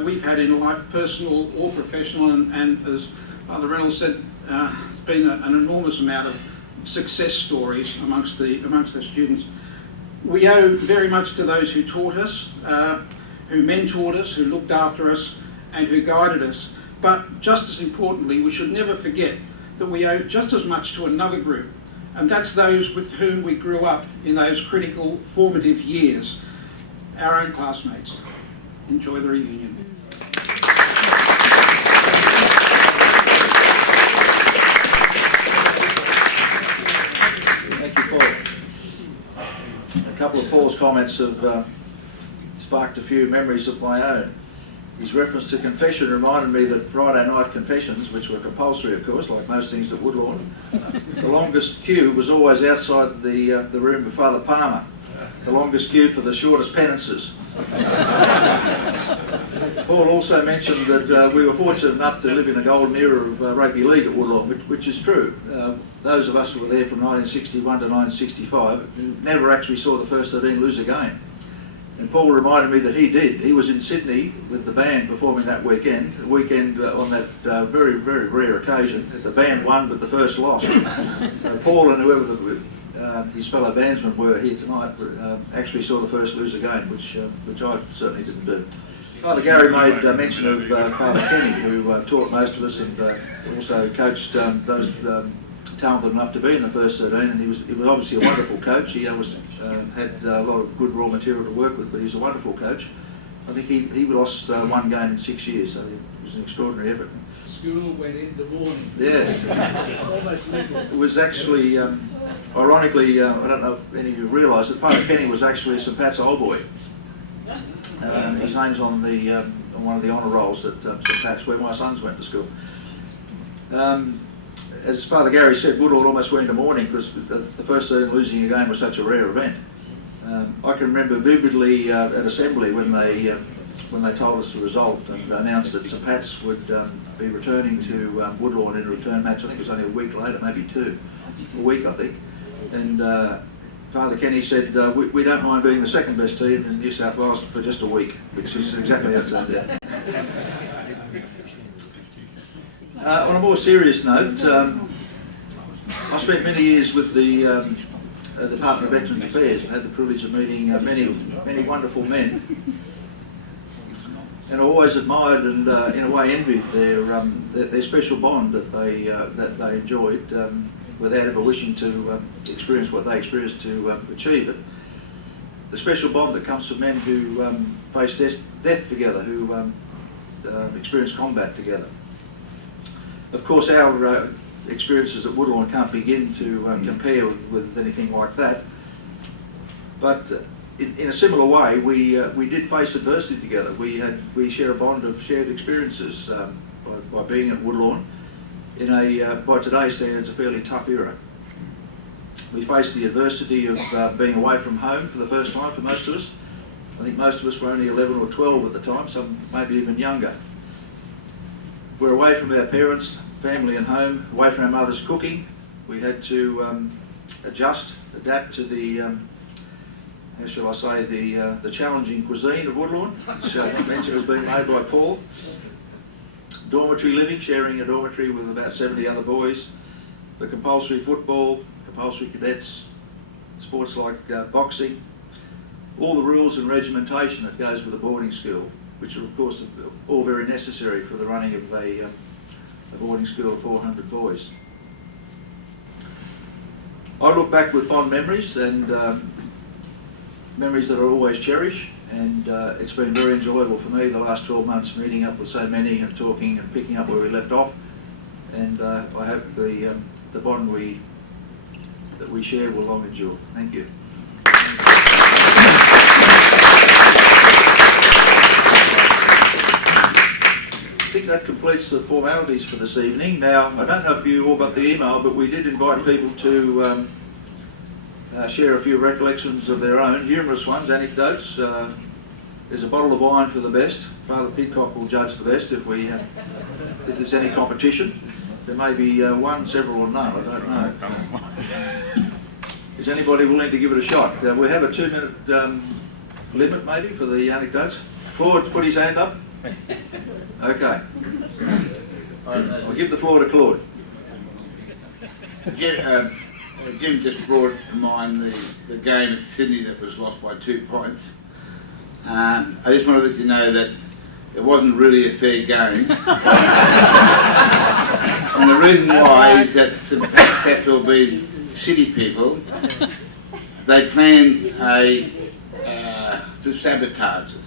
we've had in life, personal or professional, and as Father Reynolds said, it's been an enormous amount of success stories amongst the students. We owe very much to those who taught us, who mentored us, who looked after us, and who guided us. But just as importantly, we should never forget that we owe just as much to another group, and that's those with whom we grew up in those critical formative years, our own classmates. Enjoy the reunion. couple of Paul's comments have sparked a few memories of my own. His reference to confession reminded me that Friday night confessions, which were compulsory of course, like most things at Woodlawn, the longest queue was always outside the room of Father Palmer. The longest queue for the shortest penances. Paul also mentioned that we were fortunate enough to live in a golden era of rugby league at Woodlawn, which is true. Those of us who were there from 1961 to 1965 never actually saw the first 13 lose a game. And Paul reminded me that he did. He was in Sydney with the band performing that weekend on that very, very rare occasion that the band won but the first lost. So Paul and whoever his fellow bandsmen were here tonight actually saw the first lose a game, which I certainly didn't do. Father Gary made mention of Father Kenny, who taught most of us and also coached those talented enough to be in the first 13, and he was obviously a wonderful coach. He always had a lot of good raw material to work with, but he's a wonderful coach. I think he lost one game in 6 years, so it was an extraordinary effort. School went in the morning. Yes. Almost legal. It was actually, ironically, I don't know if any of you realise that Father Kenny was actually a St Pat's old boy. His name's on one of the honour rolls at St Pat's, where my sons went to school. As Father Gary said, Woodlawn almost went in the morning because the first time losing a game was such a rare event. I can remember vividly at Assembly when they told us the result and announced that St Pat's would be returning to Woodlawn in a return match. I think it was only a week later, maybe a week I think. And Father Kenny said, we don't mind being the second best team in New South Wales for just a week, which is exactly how it turned out. On a more serious note, I spent many years with the Department of Veterans Affairs and had the privilege of meeting many wonderful men, and I always admired and in a way envied their special bond that they enjoyed without ever wishing to experience what they experienced to achieve it. The special bond that comes from men who face death together, who experience combat together. Of course, our experiences at Woodlawn can't begin to compare with anything like that. But in a similar way, we did face adversity together. We share a bond of shared experiences by being at Woodlawn in by today's standards, a fairly tough era. We faced the adversity of being away from home for the first time for most of us. I think most of us were only 11 or 12 at the time, some maybe even younger. We're away from our parents, family and home, away from our mother's cooking. We had to adapt to the, how shall I say, the challenging cuisine of Woodlawn, which I mentioned was being made by Paul. Dormitory living, sharing a dormitory with about 70 other boys. The compulsory football, compulsory cadets, sports like boxing, all the rules and regimentation that goes with a boarding school, which are of course all very necessary for the running of a boarding school of 400 boys. I look back with fond memories and memories that I always cherish, and it's been very enjoyable for me the last 12 months meeting up with so many and talking and picking up where we left off, and I hope the bond that we share will long endure. Thank you. I think that completes the formalities for this evening. Now, I don't know if you all got the email, but we did invite people to share a few recollections of their own, humorous ones, anecdotes. There's a bottle of wine for the best. Father Pidcock will judge the best if there's any competition. There may be one, several or none, I don't know. Is anybody willing to give it a shot? We have a 2-minute limit maybe for the anecdotes. Claude, put his hand up. Okay. I'll give the floor to Claude. Jim just brought to mind the game at Sydney that was lost by 2 points. I just want to let you know that it wasn't really a fair game. And the reason why is that St Pat's Capital being city people, they planned to sabotage us.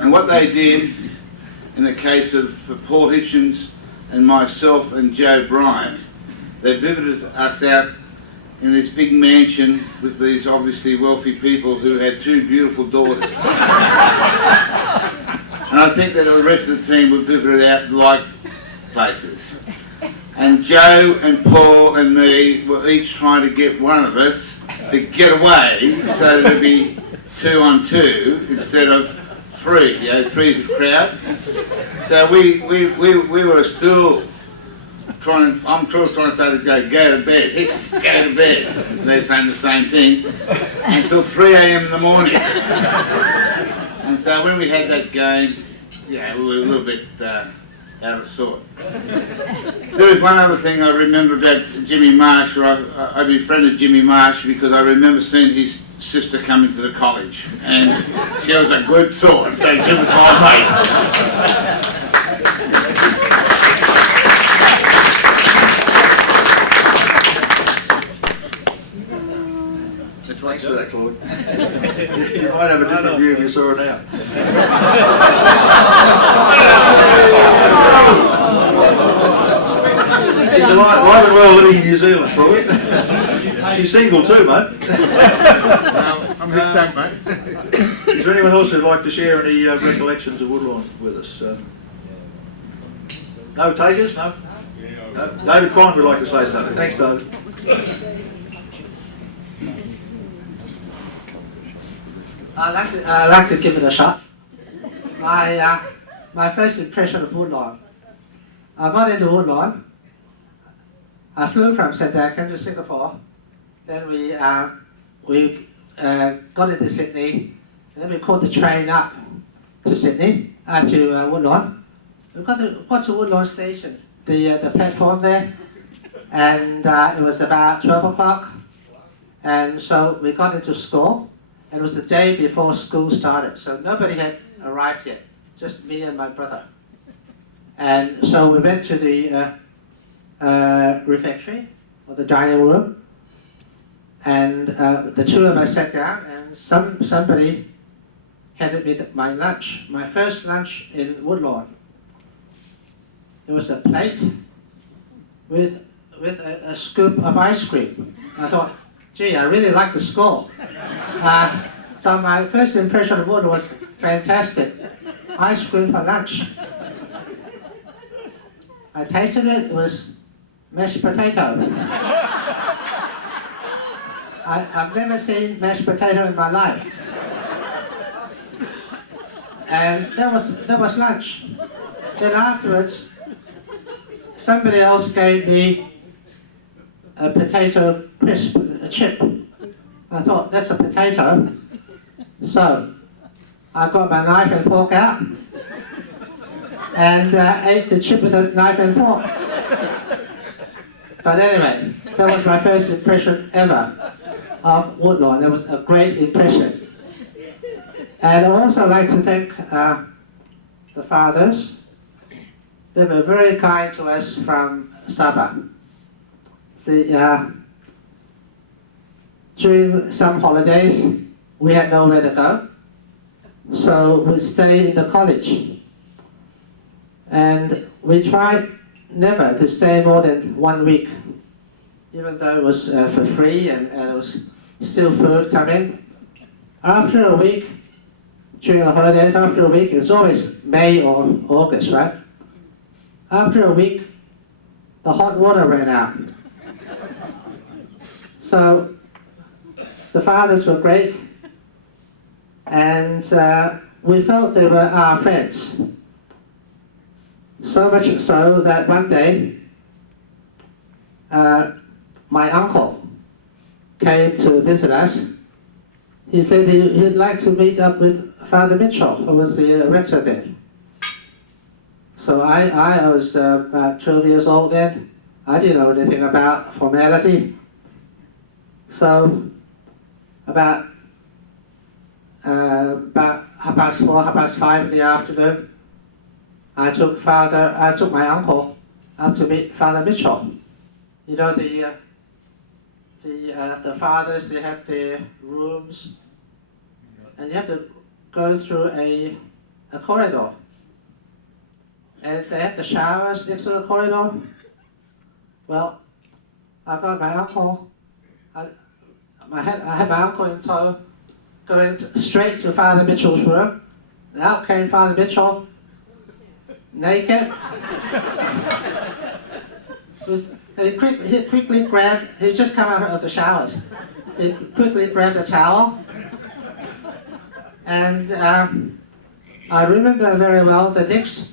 And what they did, in the case of Paul Hitchens and myself and Joe Bryant, they visited us out in this big mansion with these obviously wealthy people who had two beautiful daughters. And I think that the rest of the team would figure it out like places. And Joe and Paul and me were each trying to get one of us to get away so that it'd be 2 on 2 instead of 3. You know, 3's a crowd. So we were still trying. I'm still trying to say to Joe, go to bed, go to bed. And they're saying the same thing until 3 a.m. in the morning. And so when we had that game, yeah, we were a little bit out of sort. There was one other thing I remember about Jimmy Marsh, where I befriended Jimmy Marsh because I remember seeing his sister come into the college, and she was a good sort, so Jim was my mate. Thanks for that, Claude. You might have a different view if you saw it now. She's alive and well living in New Zealand, Claude. She's single too, mate. Well, I'm just done, mate. Is there anyone else who'd like to share any recollections of Woodlawn with us? No takers? No? No? David Quine would like to say something. Thanks, David. I'd like to give it a shot. My first impression of Woodlawn. I got into Woodlawn. I flew from St. Atkins to Singapore. Then we got into Sydney. And then we caught the train up to Sydney, to Woodlawn. We got to Woodlawn Station, the platform there, and it was about 12 o'clock. And so we got into school. It was the day before school started, so nobody had arrived yet, just me and my brother. And so we went to the refectory, or the dining room, and the two of us sat down, and somebody handed me my lunch, my first lunch in Woodlawn. It was a plate with a scoop of ice cream. I thought, gee, I really like the school. So my first impression of Woodlawn was fantastic. Ice cream for lunch. I tasted it, it was mashed potato. I've never seen mashed potato in my life. And that was lunch. Then afterwards, somebody else gave me a potato crisp, a chip. I thought, that's a potato. So, I got my knife and fork out and ate the chip with a knife and fork. But anyway, that was my first impression ever of Woodlawn. It was a great impression. And I'd also like to thank the fathers. They were very kind to us from Sabah. During some holidays, we had nowhere to go, so we stayed in the college. And we tried never to stay more than 1 week, even though it was for free and there was still food coming. After a week, during the holidays, after a week, it's always May or August, right? After a week, the hot water ran out. So the fathers were great, and we felt they were our friends. So much so that one day, my uncle came to visit us. He said he'd like to meet up with Father Mitchell, who was the rector then. So I was about 12 years old then. I didn't know anything about formality. So about 4:30, 5:30 in the afternoon, I took my uncle up to meet Father Mitchell. You know, the fathers, they have their rooms, and you have to go through a corridor. And they have the showers next to the corridor. Well, I got my uncle I had my uncle in tow, going straight to Father Mitchell's room. And out came Father Mitchell, naked. He quickly grabbed, he just come out of the showers. He quickly grabbed a towel. And I remember very well the next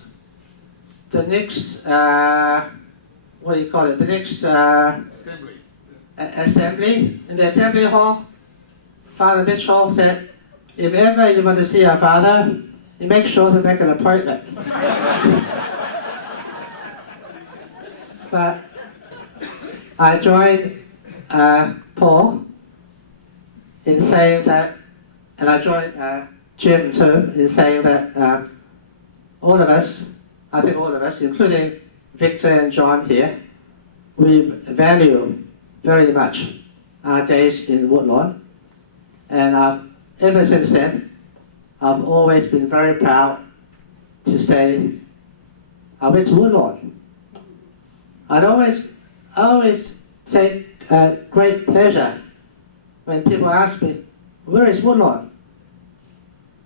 what do you call it? The next assembly. In the assembly hall, Father Mitchell said, if ever you want to see our father, you make sure to make an appointment. But I joined Paul in saying that, and I joined Jim too, in saying that all of us, I think all of us, including Victor and John here, we value very much our days in Woodlawn. And ever since then, I've always been very proud to say, I went to Woodlawn. I'd always take great pleasure when people ask me, where is Woodlawn?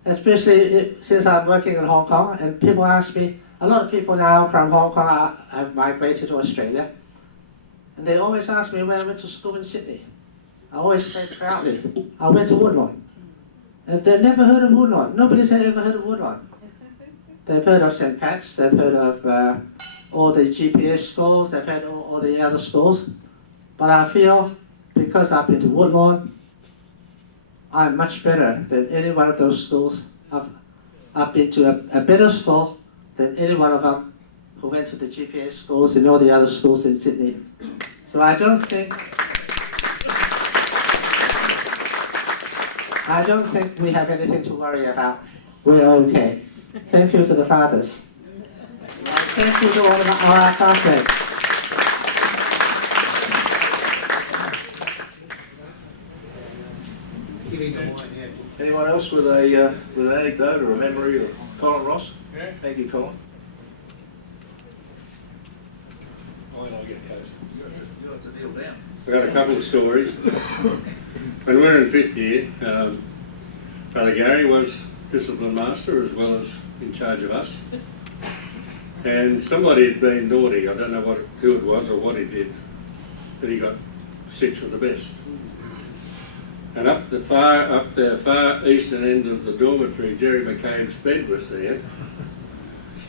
Especially since I'm working in Hong Kong, and people ask me, a lot of people now from Hong Kong have migrated to Australia, and they always ask me where I went to school in Sydney. I always say proudly, I went to Woodlawn. If they've never heard of Woodlawn, nobody's ever heard of Woodlawn. They've heard of St. Pat's, they've heard of all the GPS schools, they've heard all the other schools. But I feel, because I've been to Woodlawn, I'm much better than any one of those schools. I've been to a better school than any one of them who went to the GPS schools and all the other schools in Sydney. So I don't think we have anything to worry about. We're okay. Thank you to the fathers. Thank you to all of our classmates. Anyone else with an anecdote or a memory of Colin Ross? Yeah. Thank you, Colin. I'll get close. You have to kneel down. I've got a couple of stories. When we were in 5th year, Brother Gary was discipline master as well as in charge of us. And somebody had been naughty. I don't know who it was or what he did, but he got 6 of the best. And up the far eastern end of the dormitory, Jerry McCabe's bed was there.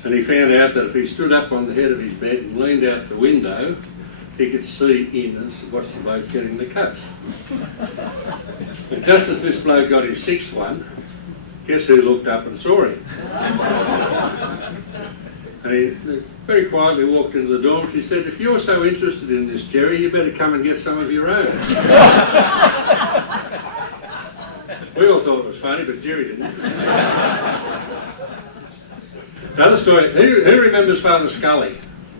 And he found out that if he stood up on the head of his bed and leaned out the window, he could see in and watch the blokes getting the cuts. And just as this bloke got his 6th one, guess who looked up and saw him? And he very quietly walked into the dormitory. He said, if you're so interested in this, Jerry, you better come and get some of your own. We all thought it was funny, but Jerry didn't. Another story, who remembers Father Scully?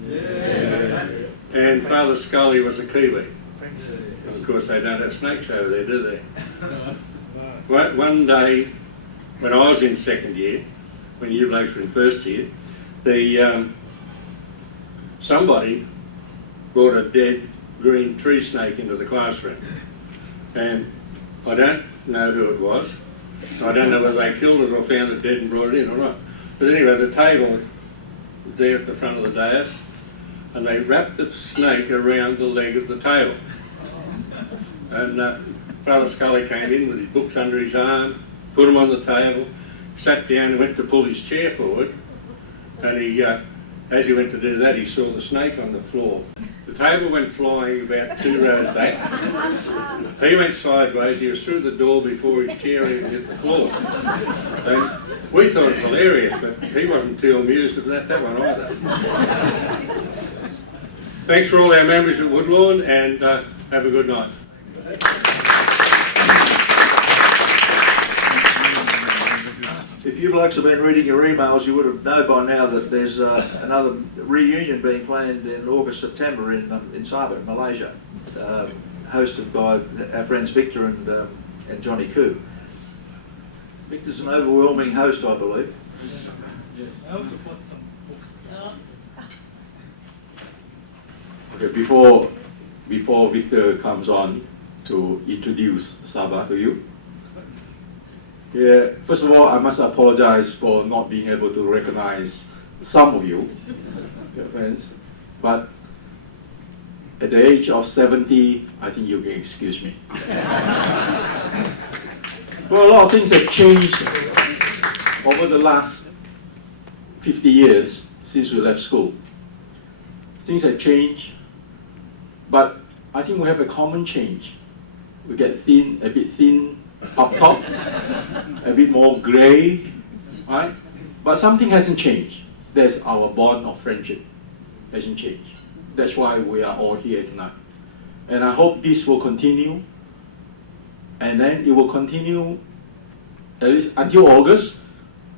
Yeah. And Father Scully was a Kiwi. Of course, they don't have snakes over there, do they? One day, when I was in 2nd year, when you blokes were in 1st year, somebody brought a dead green tree snake into the classroom. And I don't know who it was. I don't know whether they killed it or found it dead and brought it in or not. But anyway, the table was there at the front of the dais, and they wrapped the snake around the leg of the table. And Father Scully came in with his books under his arm, put them on the table, sat down and went to pull his chair forward, and he, as he went to do that, he saw the snake on the floor. The table went flying about 2 rows back. He went sideways, he was through the door before his chair even hit the floor. And we thought it was hilarious, but he wasn't too amused at that one either. Thanks for all our memories at Woodlawn, and have a good night. If you blokes have been reading your emails, you would have known by now that there's another reunion being planned in August, September in Sabah, Malaysia, hosted by our friends Victor and Johnny Koo. Victor's an overwhelming host, I believe. I also bought some books. Okay, before Victor comes on, to introduce Sabah to you. Yeah, first of all, I must apologize for not being able to recognize some of you, your friends, but at the age of 70, I think you can excuse me. Well, a lot of things have changed over the last 50 years since we left school. Things have changed, but I think we have a common change. We get thin, a bit thin up top, a bit more gray, right? But something hasn't changed. That's our bond of friendship hasn't changed. That's why we are all here tonight. And I hope this will continue, and then it will continue at least until August,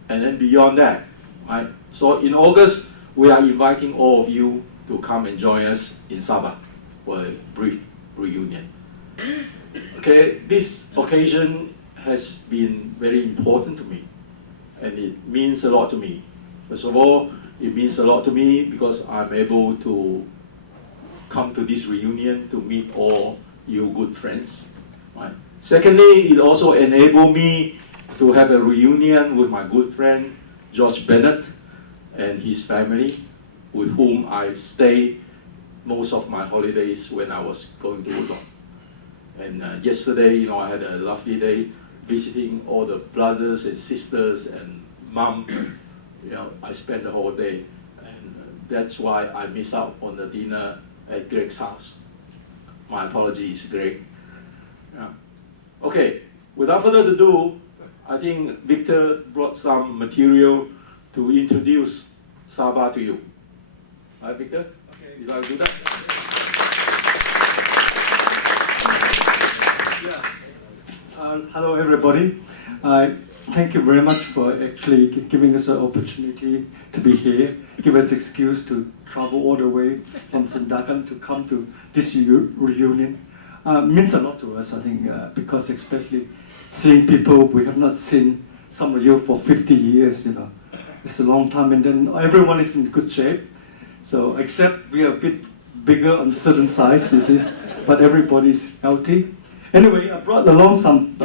and then beyond that, right? So in August, we are inviting all of you to come and join us in Sabah for a brief reunion. Okay, this occasion has been very important to me, and it means a lot to me. First of all, it means a lot to me because I'm able to come to this reunion to meet all you good friends. Right? Secondly, it also enabled me to have a reunion with my good friend George Bennett and his family, with whom I stayed most of my holidays when I was going to Woodlawn. And yesterday, I had a lovely day visiting all the brothers and sisters and mom. I spent the whole day, and that's why I missed out on the dinner at Greg's house. My apologies, Greg. Yeah. Okay, without further ado, I think Victor brought some material to introduce Sabah to you. Right, Victor? Okay. You like to do that? Hello, everybody. Thank you very much for actually giving us an opportunity to be here. Give us excuse to travel all the way from Sandakan to come to this reunion. Means a lot to us, I think, because especially seeing people we have not seen, some of you for 50 years, It's a long time, and then everyone is in good shape. So, except we are a bit bigger on certain size, you see, but everybody's healthy. Anyway, I brought along some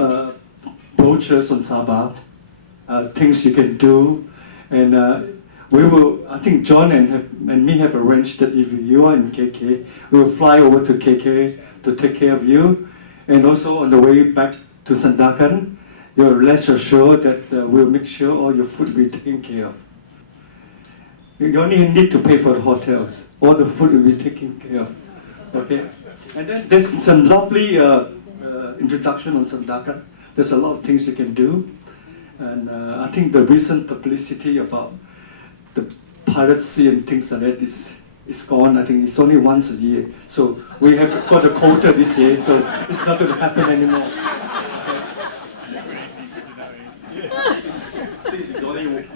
brochures on Sabah, things you can do, and I think John and me have arranged that if you are in KK, we will fly over to KK to take care of you, and also on the way back to Sandakan, you're rest assured that we'll make sure all your food will be taken care of. You only need to pay for the hotels. All the food will be taken care of. Okay? And then there's some lovely introduction on Sandakan. There's a lot of things you can do. And I think the recent publicity about the piracy and things like that is gone. I think it's only once a year. So we have got a quota this year, so it's not going to happen anymore. Since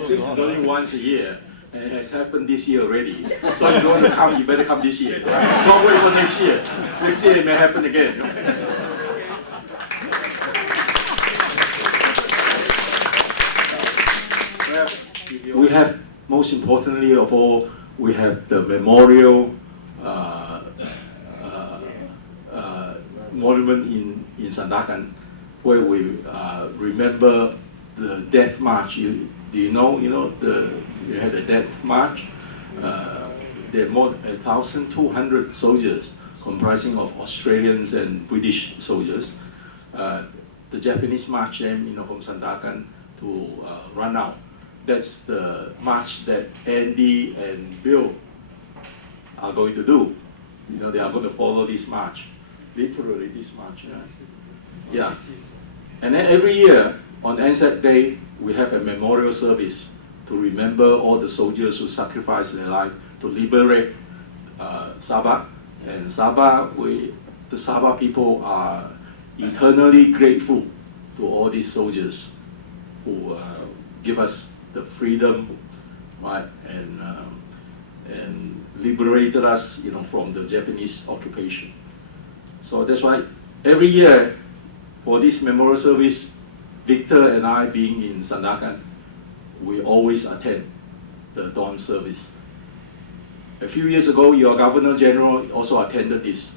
it's only once a year, and it has happened this year already. So if you want to come, you better come this year. Don't wait for next year. Next year it may happen again. We have, most importantly of all, we have the memorial monument in Sandakan, where we remember the death march. Do you know? You had a death march. There are more than 1,200 soldiers, comprising of Australians and British soldiers. The Japanese marched them, from Sandakan to run out. That's the march that Andy and Bill are going to do. They are going to follow this march, literally this march. Yeah. And then every year on Anzac Day, we have a memorial service to remember all the soldiers who sacrificed their life to liberate Sabah. And Sabah, the Sabah people are eternally grateful to all these soldiers who give us the freedom, right, and liberated us, from the Japanese occupation. So that's why every year for this memorial service, Victor and I, being in Sandakan, we always attend the dawn service. A few years ago, your Governor General also attended this.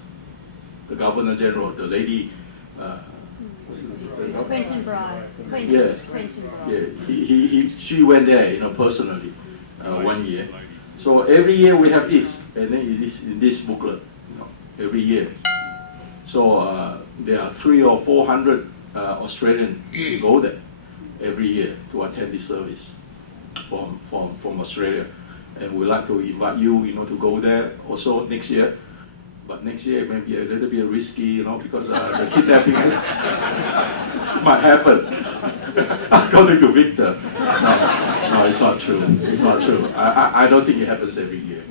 the Governor General, the lady. Quentin Bryce. Yeah, yeah. She went there, personally, 1 year. So every year we have this, and then it is in this booklet, every year. So there are 300 or 400 Australians who go there every year to attend this service from Australia, and we'd like to invite you, to go there also next year. But next year it may be a little bit risky, because the kidnapping might happen. According to Victor. No, it's not true. It's not true. I don't think it happens every year.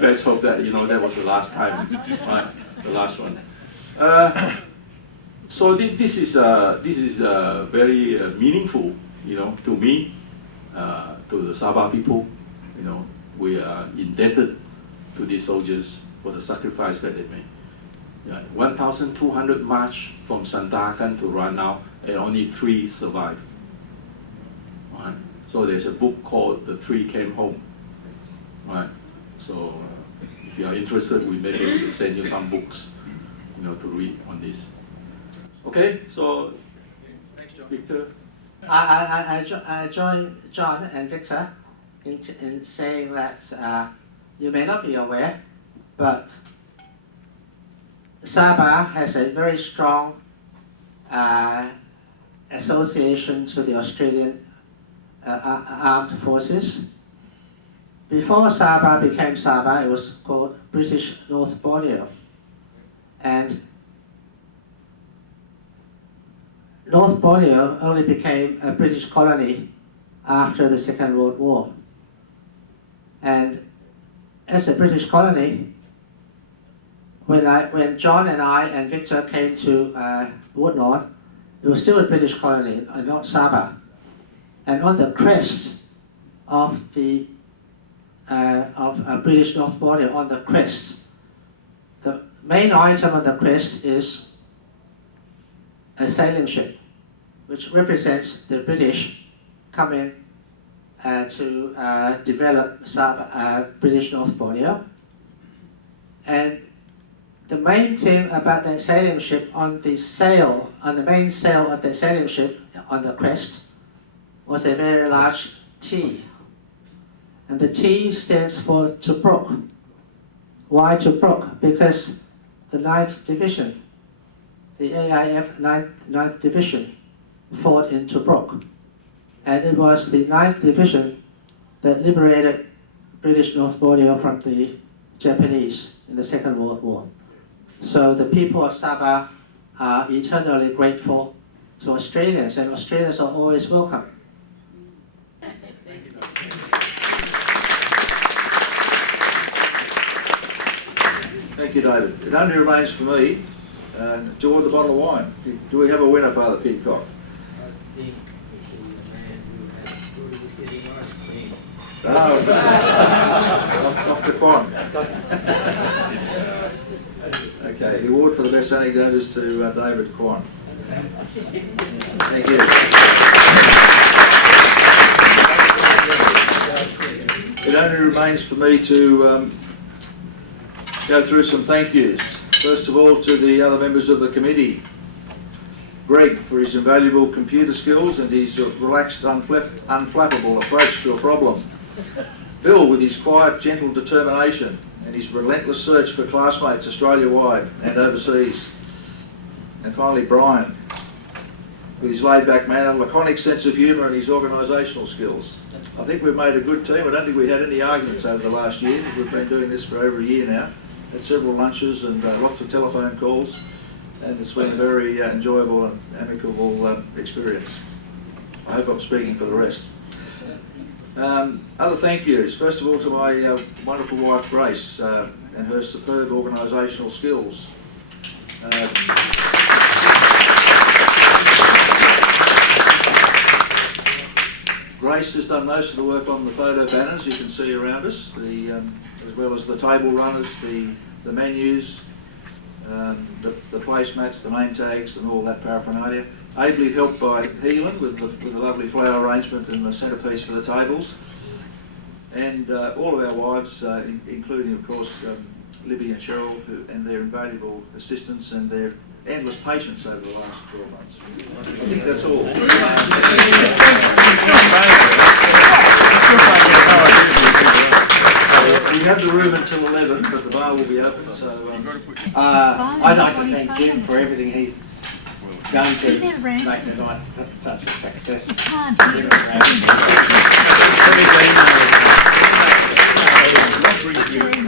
Let's hope that, that was the last time, right? The last one. So this is very meaningful, to me, to the Sabah people. We are indebted to these soldiers for the sacrifice that they made. 1,200 march from Sandakan to Ranau, and only 3 survived. Right? So there's a book called The 3 Came Home. Right? So if you are interested, we may be able to send you some books, to read on this. Okay, so Victor. I join John and Victor in saying that you may not be aware, but Sabah has a very strong association to the Australian armed forces. Before Sabah became Sabah, it was called British North Borneo. And North Borneo only became a British colony after the Second World War. And as a British colony, when John and I and Victor came to Woodlawn, it was still a British colony, not Sabah. And on the crest of the British North Borneo, on the crest, the main item on the crest is a sailing ship, which represents the British coming to develop British North Borneo. And the main thing about that sailing ship, on the main sail of the sailing ship on the crest, was a very large T. And the T stands for Tobruk. Why Tobruk? Because the 9th Division, the AIF 9th Division, fought in Tobruk. And it was the 9th Division that liberated British North Borneo from the Japanese in the Second World War. So the people of Sabah are eternally grateful to Australians, and Australians are always welcome. Thank you, David. It only remains for me to order the bottle of wine. Do we have a winner, Father Peacock? No, off the Quan. Okay, the award for the best anecdote is to David Quan. Thank you. It only remains for me to go through some thank yous. First of all, to the other members of the committee. Greg, for his invaluable computer skills and his relaxed, unflappable approach to a problem. Bill, with his quiet, gentle determination and his relentless search for classmates Australia-wide and overseas. And finally, Brian, with his laid-back manner, laconic sense of humour and his organisational skills. I think we've made a good team. I don't think we had any arguments over the last year. We've been doing this for over a year now. Had several lunches and lots of telephone calls, and it's been a very enjoyable and amicable experience. I hope I'm speaking for the rest. Other thank yous. First of all, to my wonderful wife Grace and her superb organisational skills. Grace has done most of the work on the photo banners you can see around us, as well as the table runners, the menus, the placemats, the name tags and all that paraphernalia. Ably helped by Heelan with the lovely flower arrangement and the centrepiece for the tables. And all of our wives, including of course Libby and Cheryl, and their invaluable assistance and their endless patience over the last 12 months. I think that's all. We have the room until 11, but the bar will be open, so... I'd like to thank Jim for everything he's done to make the night such a success.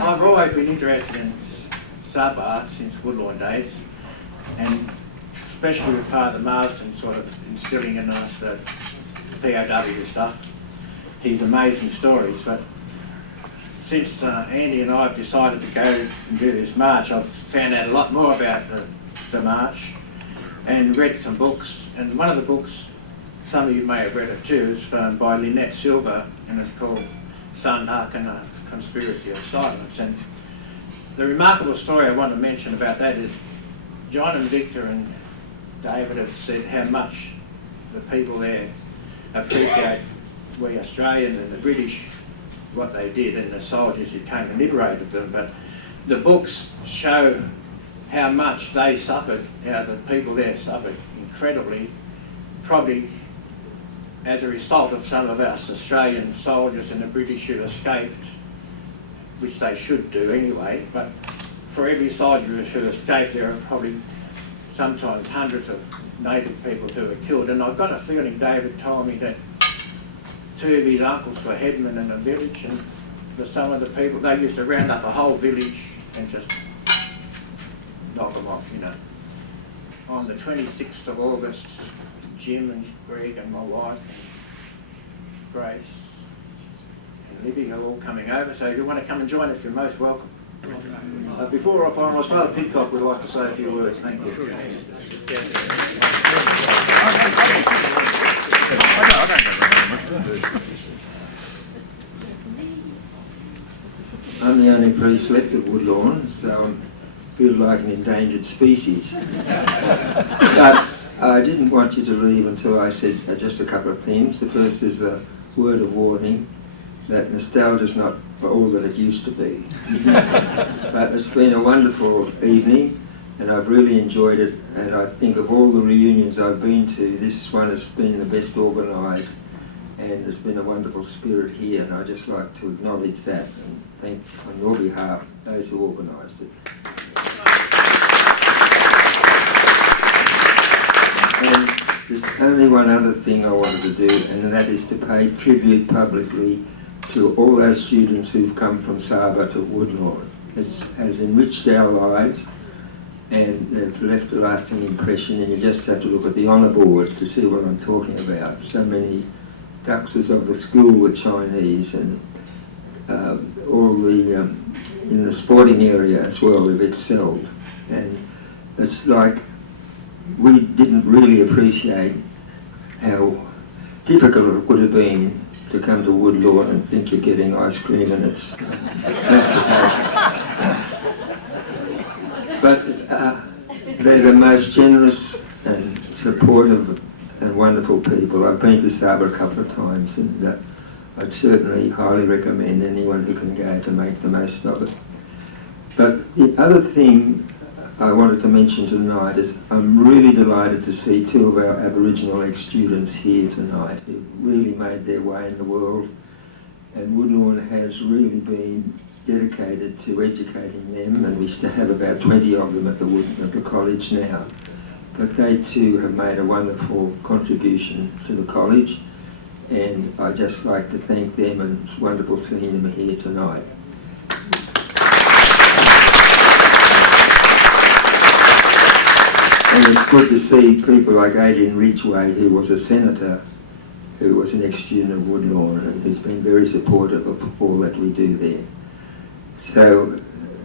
I've always been interested in sub art since Woodlawn days, and especially with Father Marsden sort of instilling in us the POW stuff. His amazing stories, but since Andy and I have decided to go and do this march, I've found out a lot more about the march and read some books. And one of the books, some of you may have read it too, is by Lynette Silver, and it's called Sundark and a Conspiracy of Silence. And the remarkable story I want to mention about that is John and Victor and David have said how much the people there appreciate we Australians and the British, what they did, and the soldiers who came and liberated them. But the books show how much they suffered, how the people there suffered incredibly, probably as a result of some of us Australian soldiers and the British who escaped, which they should do anyway. But for every soldier who escaped, there are probably sometimes hundreds of native people who were killed. And I've got a feeling David told me that two of his uncles were headmen in a village, and for some of the people, they used to round up a whole village and just knock them off, you know. On the 26th of August, Jim and Greg and my wife and Grace and Libby are all coming over, so if you want to come and join us, you're most welcome. Before I finalise, Father Peacock would like to say a few words. Thank you. I'm the only priest left at Woodlawn, so I feel like an endangered species. But I didn't want you to leave until I said just a couple of things. The first is a word of warning that nostalgia is not all that it used to be. But it's been a wonderful evening, and I've really enjoyed it, and I think of all the reunions I've been to, this one has been the best organised, and there's been a wonderful spirit here, and I'd just like to acknowledge that and thank on your behalf those who organised it. And there's only one other thing I wanted to do, and that is to pay tribute publicly to all those students who've come from Saba to Woodlawn. It has enriched our lives, and they've left a lasting impression, and you just have to look at the honour board to see what I'm talking about. So many duxers of the school were Chinese, and all the, in the sporting area as well, they've excelled. And it's like, we didn't really appreciate how difficult it would have been to come to Woodlawn and think you're getting ice cream and it's masticated. But they're the most generous and supportive and wonderful people. I've been to Saba a couple of times, and I'd certainly highly recommend anyone who can go to make the most of it. But the other thing I wanted to mention tonight is I'm really delighted to see two of our Aboriginal ex-students here tonight who really made their way in the world, and Woodlawn has really been dedicated to educating them, and we still have about 20 of them at the college now. But they too have made a wonderful contribution to the college, and I'd just like to thank them, and it's wonderful seeing them here tonight. And it's good to see people like Adrian Ridgway, who was a senator, who was an ex-student of Woodlawn, and who's been very supportive of all that we do there. So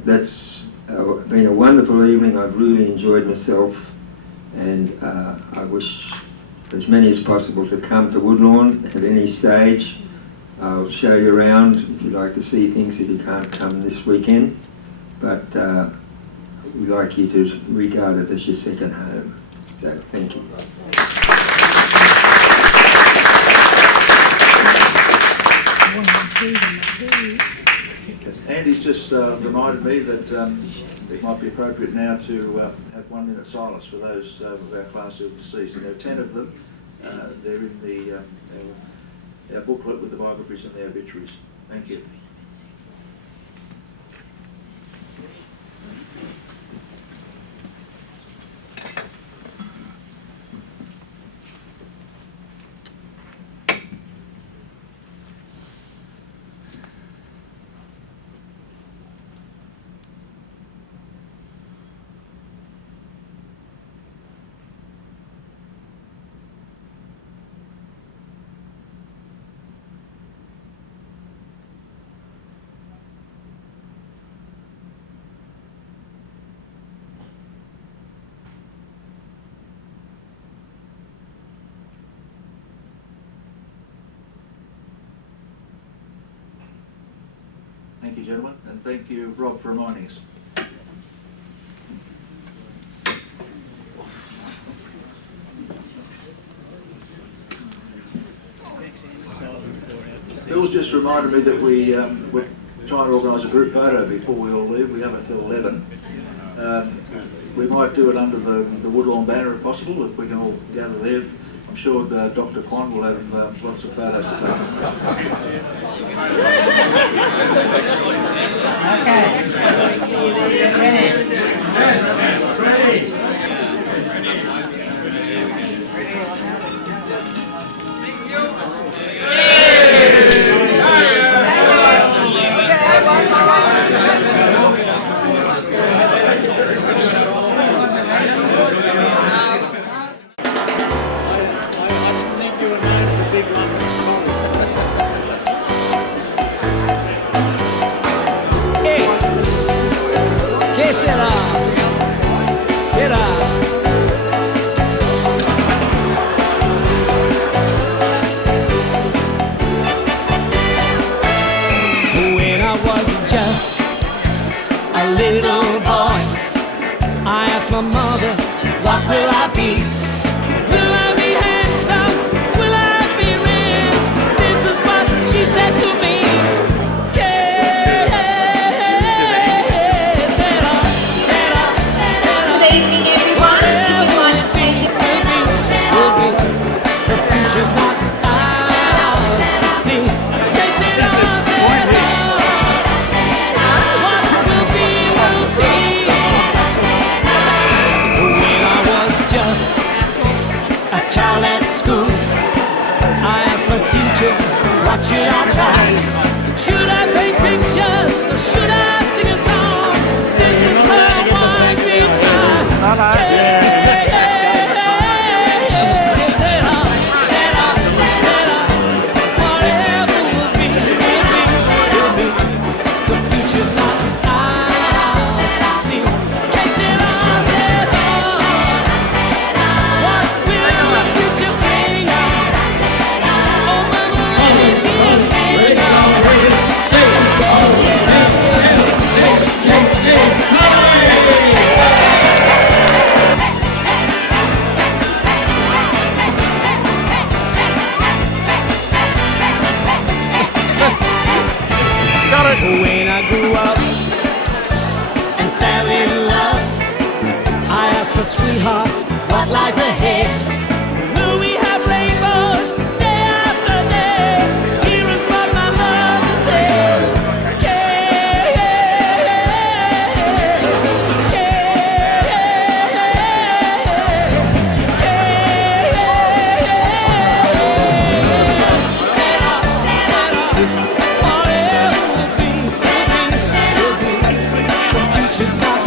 that's been a wonderful evening. I've really enjoyed myself, and I wish as many as possible to come to Woodlawn at any stage. I'll show you around if you'd like to see things if you can't come this weekend. But we'd like you to regard it as your second home. So thank you. Andy's he's just reminded me that it might be appropriate now to have 1 minute silence for those of our class who are deceased. And there are 10 of them. They're in our booklet with the biographies and the obituaries. Thank you. Thank you, gentlemen, and thank you, Rob, for reminding us. Bill's just reminded me that we're trying to organise a group photo before we all leave. We have until 11. We might do it under the Woodlawn banner if possible, if we can all gather there. I'm sure Dr. Kwan will have lots of photos to ¿Qué será? Será. When I was just a little boy, I asked my mother, what will I be? Will I be handsome? Will I be rich? This is what she said to me. What should I try? Should I paint pictures or should I sing a song? This is how I read. Whatever will be, will be. The future's not ours to see. What will the future bring? Oh, mama, when I grew up and fell in love, I asked my sweetheart, what lies ahead? Will we have rainbows day after day? Here is what my mother said. She's not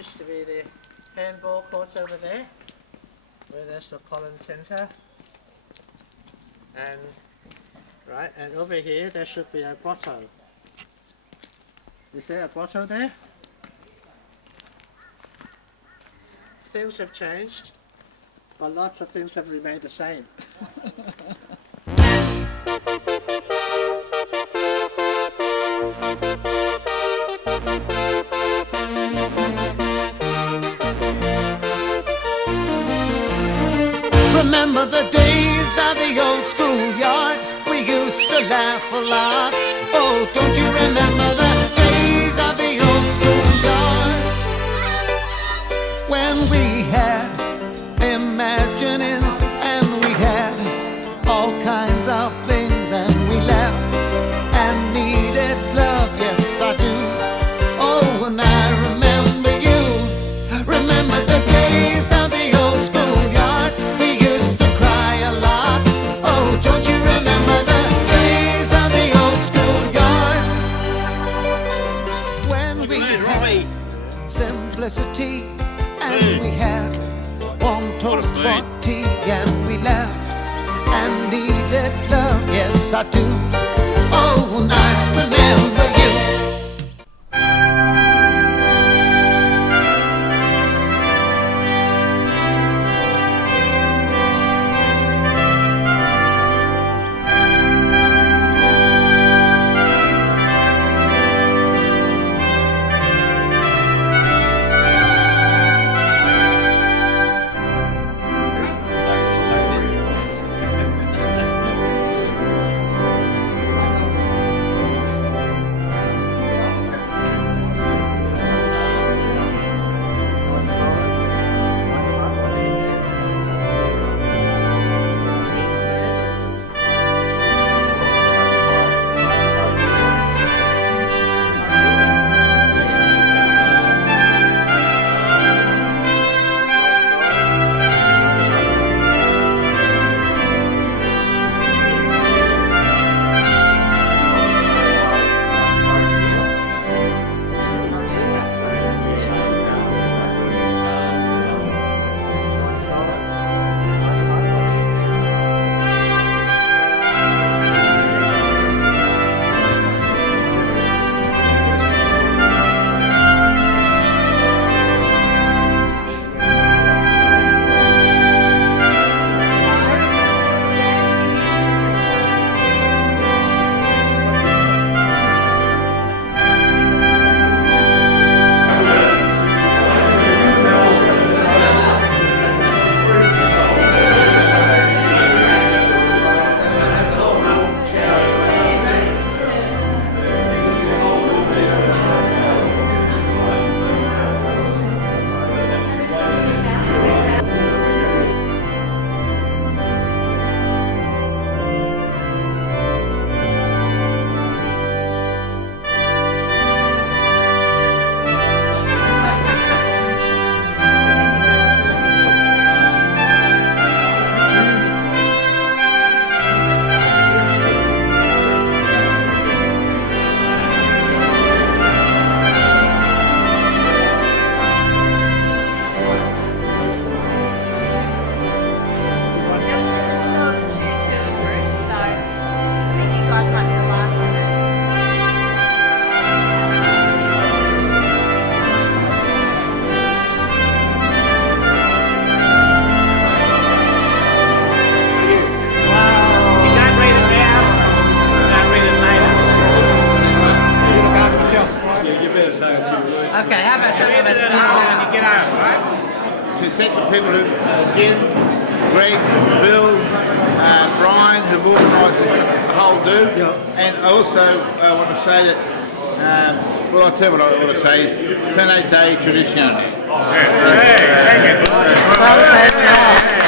used to be the handball courts over there, where there's the Collins Centre. And right, and over here there should be a grotto. Is there a grotto there? Things have changed, but lots of things have remained the same. Remember the days of the old schoolyard? We used to laugh a lot. Oh, don't you remember the days of the old schoolyard? When we had imaginings and we had all kinds of things, and we laughed and needed love, yes I do. Oh, and I remember you. Remember the days of the old schoolyard? We used to cry a lot. Oh, don't you remember the days of the old schoolyard? When we had simplicity and we had one toast for tea, and we laughed and needed love, yes I do. Oh, and I remember you. Okay, how about some of it when you get home, right? To thank the people who, Jim, Greg, Bill, Brian, who've organised this the whole do. And I also want to say that, well, I'll tell you what I want to say is Tenete Tradition. Thank you.